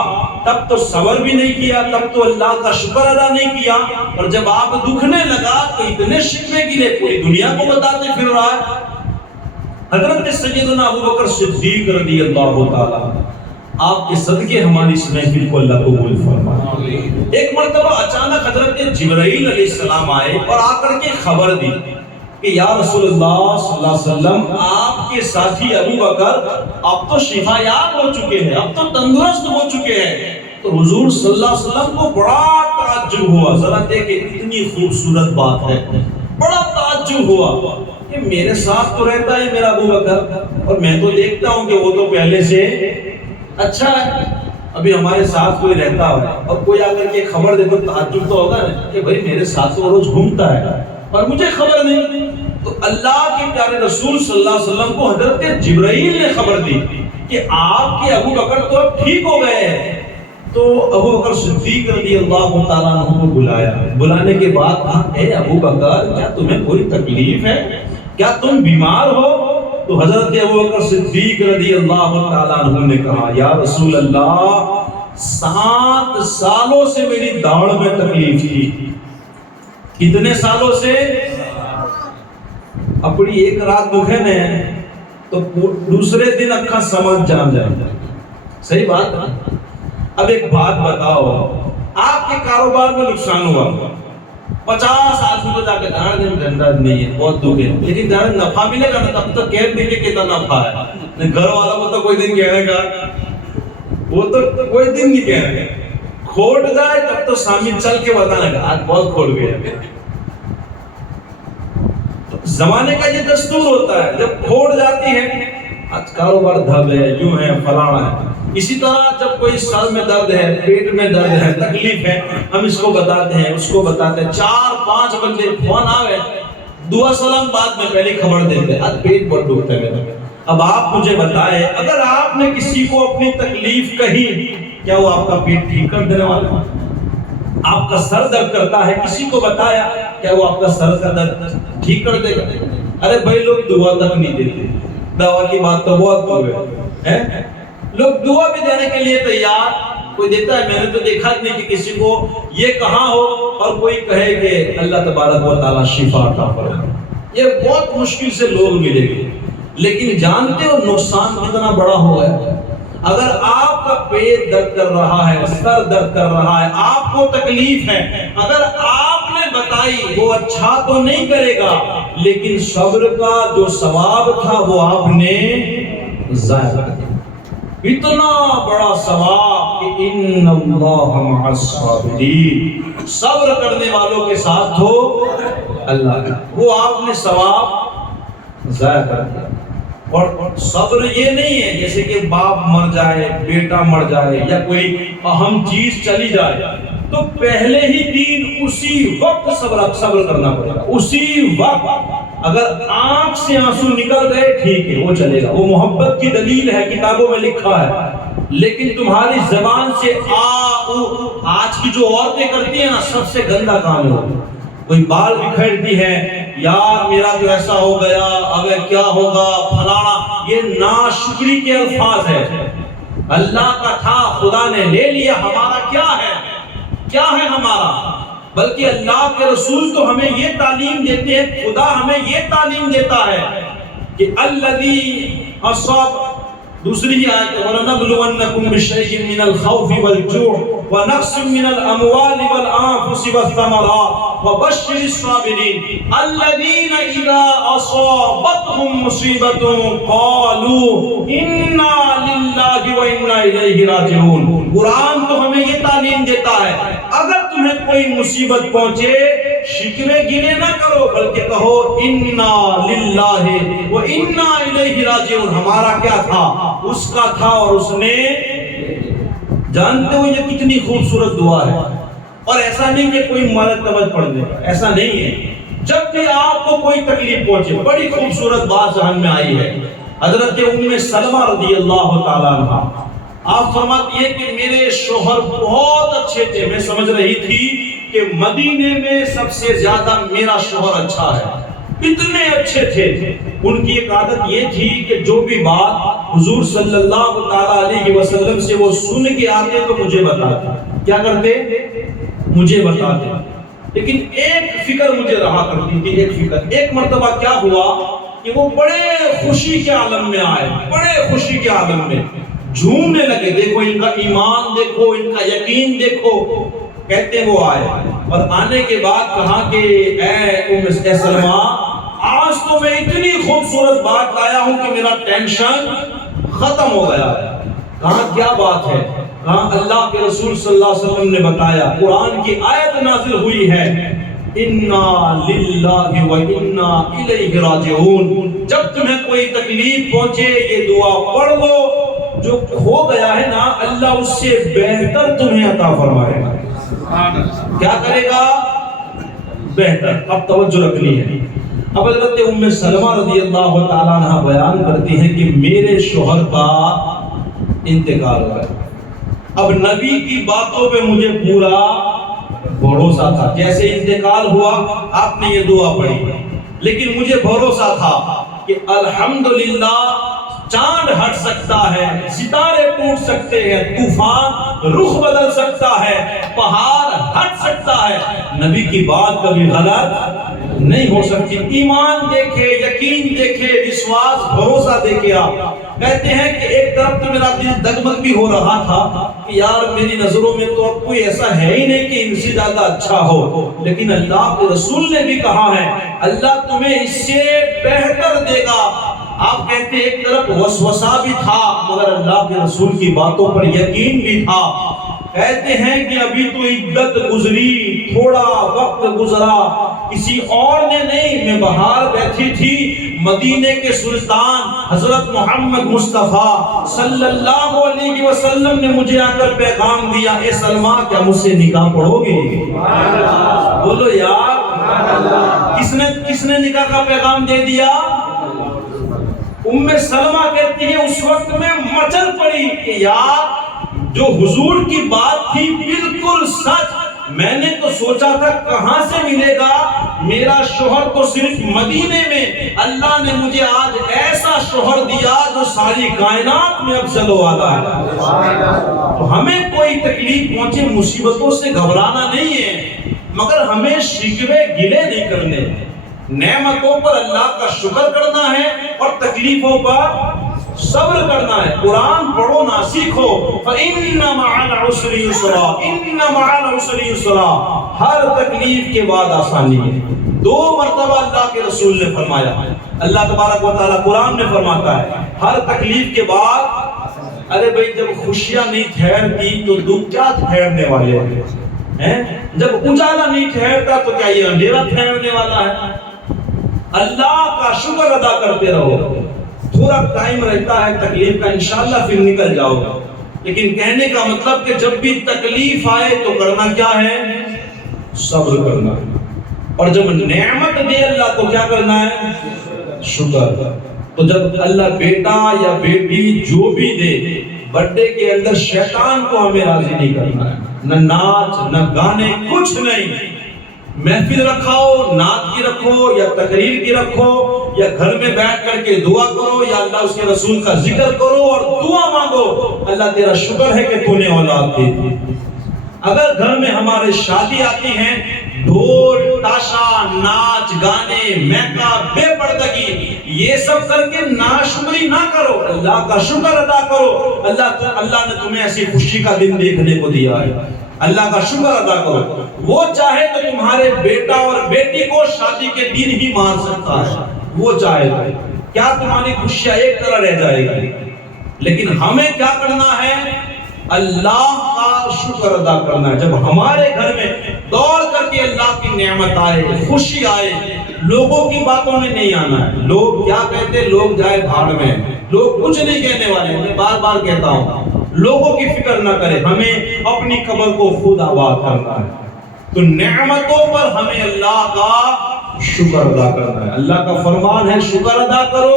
تب تو صبر بھی نہیں کیا، تب تو اللہ کا شکر ادا نہیں کیا، اور جب آپ دکھنے لگا تو اتنے شکوے گرے پوری دنیا کو بتاتے پھر رہا ہے. حضرت سیدنا ابوبکر صدیق رضی اللہ تعالیٰ آپ کے صدقے ہماری اس محفل کو اللہ قبول فرمائے. ایک مرتبہ اچانک حضرت جبرائیل علیہ السلام آئے اور آ کر کے خبر دی کہ یا رسول اللہ صلی اللہ علیہ وسلم آپ کے ساتھی ابو بکر اب تو شفا یاب ہو چکے ہیں، اب تو تندرست ہو چکے ہیں. تو حضور صلی اللہ علیہ وسلم کو بڑا تعجب ہوا. ذرا دیکھیں اتنی خوبصورت بات ہے. بڑا تعجب ہوا کہ میرے ساتھ تو رہتا ہے میرا ابو بکر، اور میں تو دیکھتا ہوں کہ وہ تو پہلے سے اچھا ہے، ابھی ہمارے ساتھ کوئی رہتا ہے اور کوئی آ کر کے خبر دے تو تعجب تو ہوگا کہ بھائی میرے ساتھ تو روز گھومتا ہے اور مجھے خبر نہیں. تو اللہ کے پیارے رسول صلی اللہ علیہ وسلم کو حضرت جبرائیل نے خبر دی کہ آپ کے ابو بکر تو اب ٹھیک ہو گئے ہیں. تو ابو بکر صدیق رضی اللہ تعالیٰ عنہ کو بلایا. بلانے کے بعد کہا اے ابو بکر کیا تمہیں کوئی تکلیف ہے؟ کیا تم بیمار ہو؟ تو حضرت ابو بکر صدیق رضی اللہ تعالیٰ عنہ نے کہا یا رسول اللہ 7 سالوں سے میری داڑھ میں تکلیف تھی. کتنے سالوں سے؟ اپنی ایک رات دکھے نے تو دوسرے دن اکھا سمجھ جان جائے. صحیح بات ہے. اب ایک بات بتاؤ، آپ کے کاروبار میں نقصان ہوا، 50 آدمی کو جا کے داڑھ دیں درد نہیں ہے، بہت دکھ ہے، لیکن داڑھ نفع ملے گا نا، تب تو کہہ دیں کہ کتنا نفع ہے. گھر والوں کو تو کوئی دن کہنے کا، وہ تو کوئی دن نہیں کہنے کا. کھوٹ جائے تب تو سامنے چل کے بتانے کا آج بہت کھوٹ گیا. زمانے کا یہ دستور ہوتا ہے، جب کھوٹ جاتی ہے آج کاروبار دھب ہے، یوں ہے، فلانا ہے. اسی طرح جب کوئی سر میں درد ہے، پیٹ میں درد ہے، تکلیف ہے، ہم اس کو بتاتے ہیں، اس کو بتاتے ہیں. 4-5 بندے فون آوے، دعا سلام بعد میں پہلے خبر دیتے آج پیٹ بہت دکھتا ہے میرا. اب آپ مجھے بتائیں اگر آپ نے کسی کو اپنی تکلیف کہی کیا وہ آپ کا پیٹ ٹھیک کر دینے والا؟ آپ کا سر درد کرتا ہے کسی کو بتایا کیا وہ آپ کا سر کا درد ٹھیک کر دے گا؟ ارے بھائی لوگ دعا تک نہیں دیتے. دعا کی بات تو بہت دور ہے. لوگ دعا بھی دینے کے لیے تیار، کوئی دیتا ہے. میں نے تو دیکھا نہیں کہ کسی کو یہ کہاں ہو اور کوئی کہے کہ اللہ تبارک و تعالیٰ شفا عطا فرمائے. یہ بہت مشکل سے لوگ ملے گے. لیکن جانتے ہو نقصان کتنا بڑا ہوا ہے؟ اگر آپ کا پیٹ درد کر رہا ہے، سر درد کر رہا ہے، آپ کو تکلیف ہے، اگر آپ نے بتائی وہ اچھا تو نہیں کرے گا، لیکن صبر کا جو ثواب تھا وہ آپ نے ضائع کر دیا. اتنا بڑا ثواب کہ ان اللہ مع الصابرین، صبر کرنے والوں کے ساتھ ہو اللہ کا، وہ آپ نے ثواب ضائع کر دیا. اور صبر یہ نہیں ہے جیسے کہ باپ مر جائے، بیٹا مر جائے یا کوئی اہم چیز چلی جائے تو پہلے ہی دن اسی وقت صبر کرنا پڑے گا، اسی وقت۔ اگر آنکھ سے آنسو نکل گئے ٹھیک ہے، وہ چلے گا، وہ محبت کی دلیل ہے، کتابوں میں لکھا ہے۔ لیکن تمہاری زبان سے آج کی جو عورتیں کرتی ہیں نا، سب سے گندا کام ہے۔ کوئی بال بکھیرتی ہے، یار میرا تو ایسا ہو گیا، اب کیا ہوگا، فلانا، یہ ناشکری کے الفاظ ہے۔ اللہ کا تھا، خدا نے لے لیا، ہمارا کیا ہے؟ کیا ہے ہمارا؟ بلکہ اللہ کے رسول تو ہمیں یہ تعلیم دیتے ہیں، خدا ہمیں یہ تعلیم دیتا ہے کہ الذی اصاب، دوسری ہی آیت وَلَنَبْلُوَنَّكُمْ بِشَيْءٍ مِّنَ الْخَوْفِ وَالْجُوعِ وَنَقْصٍ مِّنَ الْأَمْوَالِ وَالْأَنفُسِ وَالثَّمَرَاتِ وَبَشِّرِ الصَّابِرِينَ الَّذِينَ إِذَا أَصَابَتْهُم مُّصِيبَةٌ قَالُوا إِنَّا لِلَّهِ وَإِنَّا إِلَيْهِ رَاجِعُونَ۔ قرآن تو ہمیں یہ تعلیم دیتا ہے، اگر تمہیں کوئی مصیبت پہنچے شکوے گلے نہ کرو، بلکہ کہو انا للہ و انا الیہ راجعون، ہمارا کیا تھا اس کا تھا اور اس نے۔ جانتے ہو یہ کتنی خوبصورت دعا ہے، اور ایسا نہیں کہ کوئی مرتبہ پڑھ دے، ایسا نہیں ہے۔ جب بھی آپ کو کوئی تکلیف پہنچے، بڑی خوبصورت بات ذہن میں آئی ہے، حضرت ام سلمہ رضی اللہ تعالیٰ عنہ، آپ فرماتی ہے کہ میرے شوہر بہت اچھے تھے، میں سمجھ رہی تھی کہ مدینے میں سب سے زیادہ میرا شوہر اچھا ہے، اتنے اچھے تھے۔ ان کی ایک عادت یہ تھی کہ جو بھی بات حضور صلی اللہ تعالیٰ علیہ وسلم سے وہ سن کے آتے تو مجھے بتاتے۔ کیا کرتے؟ مجھے بتاتے۔ لیکن ایک فکر مجھے رہا کرتی تھی، ایک فکر۔ ایک مرتبہ کیا ہوا کہ وہ بڑے خوشی کے عالم میں آئے، بڑے خوشی کے عالم میں جھومنے لگے، دیکھو ان کا ایمان دیکھو، ان کا یقین دیکھو۔ کہتے وہ آئے اور آنے کے بعد کہا کہ اے ام سلمہ، آج تو میں اتنی خوبصورت بات لایا ہوں کہ میرا ٹینشن ختم ہو گیا ہے۔ کہا کیا بات ہے؟ کہا اللہ کے رسول صلی اللہ علیہ وسلم نے بتایا، قرآن کی آیت نازل ہوئی ہے، انا للہ و انا الیہ راجعون۔ جب تمہیں کوئی تکلیف پہنچے یہ دعا پڑھ لو، جو ہو گیا ہے نا اللہ اس سے بہتر تمہیں عطا فرمائے گا۔ کیا کرے گا؟ بہتر۔ اب توجہ رکھنی ہے۔ اب حضرت ام سلمہ رضی اللہ تعالیٰ عنہ بیان کرتی ہیں کہ میرے شوہر کا انتقال ہو گیا۔ اب نبی کی باتوں پہ مجھے پورا بھروسہ تھا، جیسے انتقال ہوا آپ نے یہ دعا پڑھی، لیکن مجھے بھروسہ تھا کہ الحمدللہ چاند ہٹ سکتا ہے، ستارے ٹوٹ سکتے ہیں، طوفان رخ بدل سکتا ہے، پہاڑ ہٹ سکتا ہے، نبی کی بات کبھی غلط نہیں ہو سکتی۔ ایمان دیکھے، یقین دیکھے، وشواس، بھروسہ دیکھے۔ آپ کہتے ہیں کہ ایک طرف تو میرا دل دگمگ بھی ہو رہا تھا کہ یار میری نظروں میں تو اب کوئی ایسا ہے ہی نہیں کہ ان سے زیادہ اچھا ہو، لیکن اللہ کے رسول نے بھی کہا ہے اللہ تمہیں اس سے بہتر دے گا۔ آپ کہتے ہیں ایک طرف وسوسہ بھی تھا مگر اللہ کے رسول کی باتوں پر یقین بھی تھا۔ کہتے ہیں کہ ابھی تو عدت گزری، تھوڑا وقت گزرا، کسی اور نے نہیں، میں باہر بیٹھی تھی، مدینے کے سلطان حضرت محمد مصطفیٰ صلی اللہ علیہ وسلم نے مجھے آ کر پیغام دیا، اے سلمہ کیا مجھ سے نکاح پڑھو گے؟ بولو یار، کس نے نکاح کا پیغام دے دیا؟ ام سلمہ کہتی ہے اس وقت میں مچل پڑی کہ یار جو حضور کی بات تھی بالکل سچ۔ میں نے تو سوچا تھا کہاں سے ملے گا، میرا شوہر تو صرف مدینے میں، اللہ نے مجھے آج ایسا شوہر دیا جو ساری کائنات میں افضل والا ہے۔ تو ہمیں کوئی تکلیف پہنچے مصیبتوں سے گھبرانا نہیں ہے، مگر ہمیں شکوے گلے نہیں کرنے، نعمتوں پر اللہ کا شکر کرنا ہے اور تکلیفوں پر صبر کرنا ہے۔ قرآن پڑھو نہ سیکھو، فَإِنَّ مَعَ الْعُسْرِ يُسْرًا، إِنَّ مَعَ الْعُسْرِ يُسْرًا، ہر تکلیف کے بعد آسانی ہے۔ 2 مرتبہ اللہ کے رسول نے فرمایا، اللہ تبارک و تعالیٰ قرآن میں فرماتا ہے ہر تکلیف کے بعد، ارے بھائی جب خوشیاں نہیں ٹھہرتی تو دکھ کیا ٹھہرنے والے ہیں؟ جب اجالا نہیں ٹھہرتا تو کیا یہ اندھیرا ٹھہرنے والا ہے؟ اللہ کا شکر ادا کرتے رہو، تھوڑا ٹائم رہتا ہے تکلیف کا، انشاءاللہ پھر نکل جاؤ گا، لیکن کہنے کا مطلب کہ جب بھی تکلیف آئے تو کرنا کیا ہے؟ صبر کرنا ہے، اور جب نعمت دے اللہ تو کیا کرنا ہے؟ شکر۔ تو جب اللہ بیٹا یا بیٹی جو بھی دے، برڈے کے اندر شیطان کو ہمیں راضی نہیں کرنا ہے، نہ ناچ نہ گانے، کچھ نہیں۔ محفل رکھاؤ، نعت کی رکھو یا تقریر کی رکھو، یا گھر میں بیٹھ کر کے دعا کرو یا اللہ اس کے رسول کا ذکر کرو اور دعا مانگو، اللہ تیرا شکر ہے کہ تو نے اولاد دی۔ اگر گھر میں ہمارے شادی آتی ہیں، ڈھول تاشا، ناچ گانے، میکا، بے پردگی، یہ سب کر کے ناشکری نہ کرو، اللہ کا شکر ادا کرو۔ اللہ نے تمہیں ایسی خوشی کا دن دیکھنے کو دیا ہے، اللہ کا شکر ادا کرو۔ وہ چاہے تو تمہارے بیٹا اور بیٹی کو شادی کے دن ہی مار سکتا ہے، وہ چاہے تو، کیا تمہاری خوشیاں ایک طرح رہ جائے گی؟ لیکن ہمیں کیا کرنا ہے؟ اللہ کا شکر ادا کرنا ہے۔ جب ہمارے گھر میں دوڑ کر کے اللہ کی نعمت آئے، خوشی آئے، لوگوں کی باتوں میں نہیں آنا ہے۔ لوگ کیا کہتے ہیں؟ لوگ جائے بھاڑ میں، لوگ کچھ نہیں کہنے والے۔ میں بار بار کہتا ہوں، لوگوں کی فکر نہ کرے، ہمیں اپنی قبر کو خود آباد کرنا ہے۔ تو نعمتوں پر ہمیں اللہ کا شکر ادا کرنا ہے۔ اللہ کا فرمان ہے شکر ادا کرو،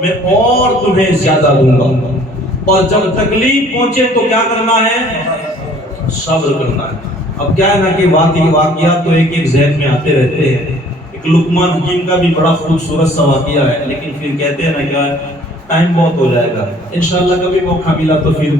میں اور تمہیں زیادہ دوں گا۔ اور جب تکلیف پہنچے تو کیا کرنا ہے؟ صبر کرنا ہے۔ اب کیا ہے نا کہ واقعات تو ایک ذہن میں آتے رہتے ہیں۔ ایک لقمان حکیم کا بھی بڑا خوبصورت سا واقعہ ہے، لیکن پھر کہتے ہیں نا کیا ٹائم بہت ہو جائے گا، انشاءاللہ کبھی موقع ملا تو پھر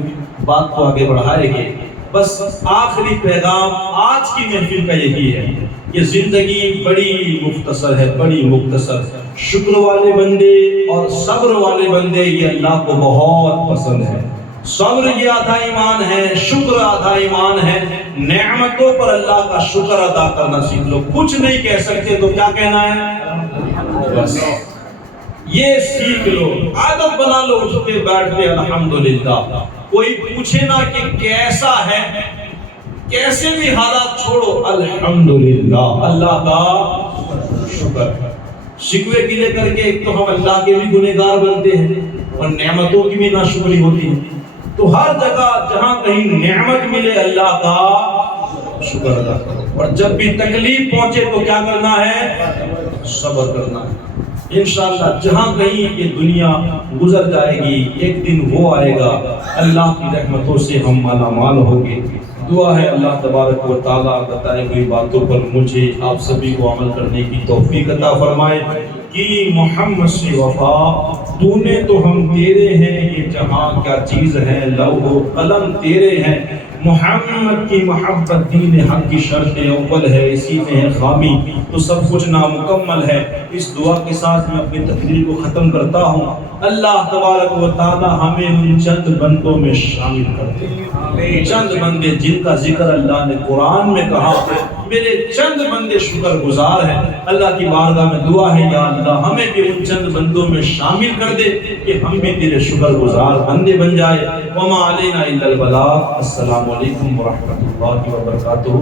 بات کو آگے بڑھائیں گے۔ بس آخری پیغام آج کی محفل کا یہی ہے کہ زندگی بڑی مختصر ہے، بڑی مختصر۔ شکر والے بندے اور صبر والے بندے یہ اللہ کو بہت پسند ہے۔ صبر یہ آدھا ایمان ہے، شکر آدھا ایمان ہے۔ نعمتوں پر اللہ کا شکر ادا کرنا سیکھ لو۔ کچھ نہیں کہہ سکتے تو کیا کہنا ہے؟ بس یہ سیکھ لو، عادت بنا لو، اٹھ کے بیٹھ کے الحمدللہ۔ کوئی پوچھے نا کہ کیسا ہے، کیسے بھی حالات چھوڑو، الحمدللہ، اللہ کا شکر۔ شکوے گلے کر کے ایک تو ہم اللہ کے بھی گنہگار بنتے ہیں اور نعمتوں کی بھی ناشکری ہوتی ہے۔ تو ہر جگہ جہاں کہیں نعمت ملے اللہ کا شکر ادا کرو، اور جب بھی تکلیف پہنچے تو کیا کرنا ہے؟ صبر کرنا ہے۔ انشاءاللہ جہاں کہیں یہ دنیا گزر جائے گی، ایک دن وہ آئے گا اللہ کی رحمتوں سے ہم مالا مال ہوں گے۔ دعا ہے اللہ تبارک و تعالیٰ بتائی ہوئی باتوں پر مجھے آپ سبھی کو عمل کرنے کی توفیق عطا فرمائے۔ کہ محمد سے وفا، تو نے تو ہم تیرے ہیں، یہ جہاں کیا چیز ہے، لوح و قلم تیرے ہیں۔ محمد کی محبت دین حق کی شرط اول ہے، اسی میں ہے خامی تو سب کچھ نامکمل ہے۔ اس دعا کے ساتھ میں اپنی تقریر کو ختم کرتا ہوں۔ اللہ تبارک و تعالی ہمیں ان چند بندوں میں شامل کر دے، چند بندے جن کا ذکر اللہ نے قرآن میں کہا، میرے چند بندے شکر گزار ہیں۔ اللہ کی بارگاہ میں دعا ہے یا اللہ ہمیں بھی ان چند بندوں میں شامل کر دے کہ ہم بھی تیرے شکر گزار بندے بن جائے۔ وما علینا الا البلاغ۔ السلام علیکم ورحمۃ اللہ وبرکاتہ۔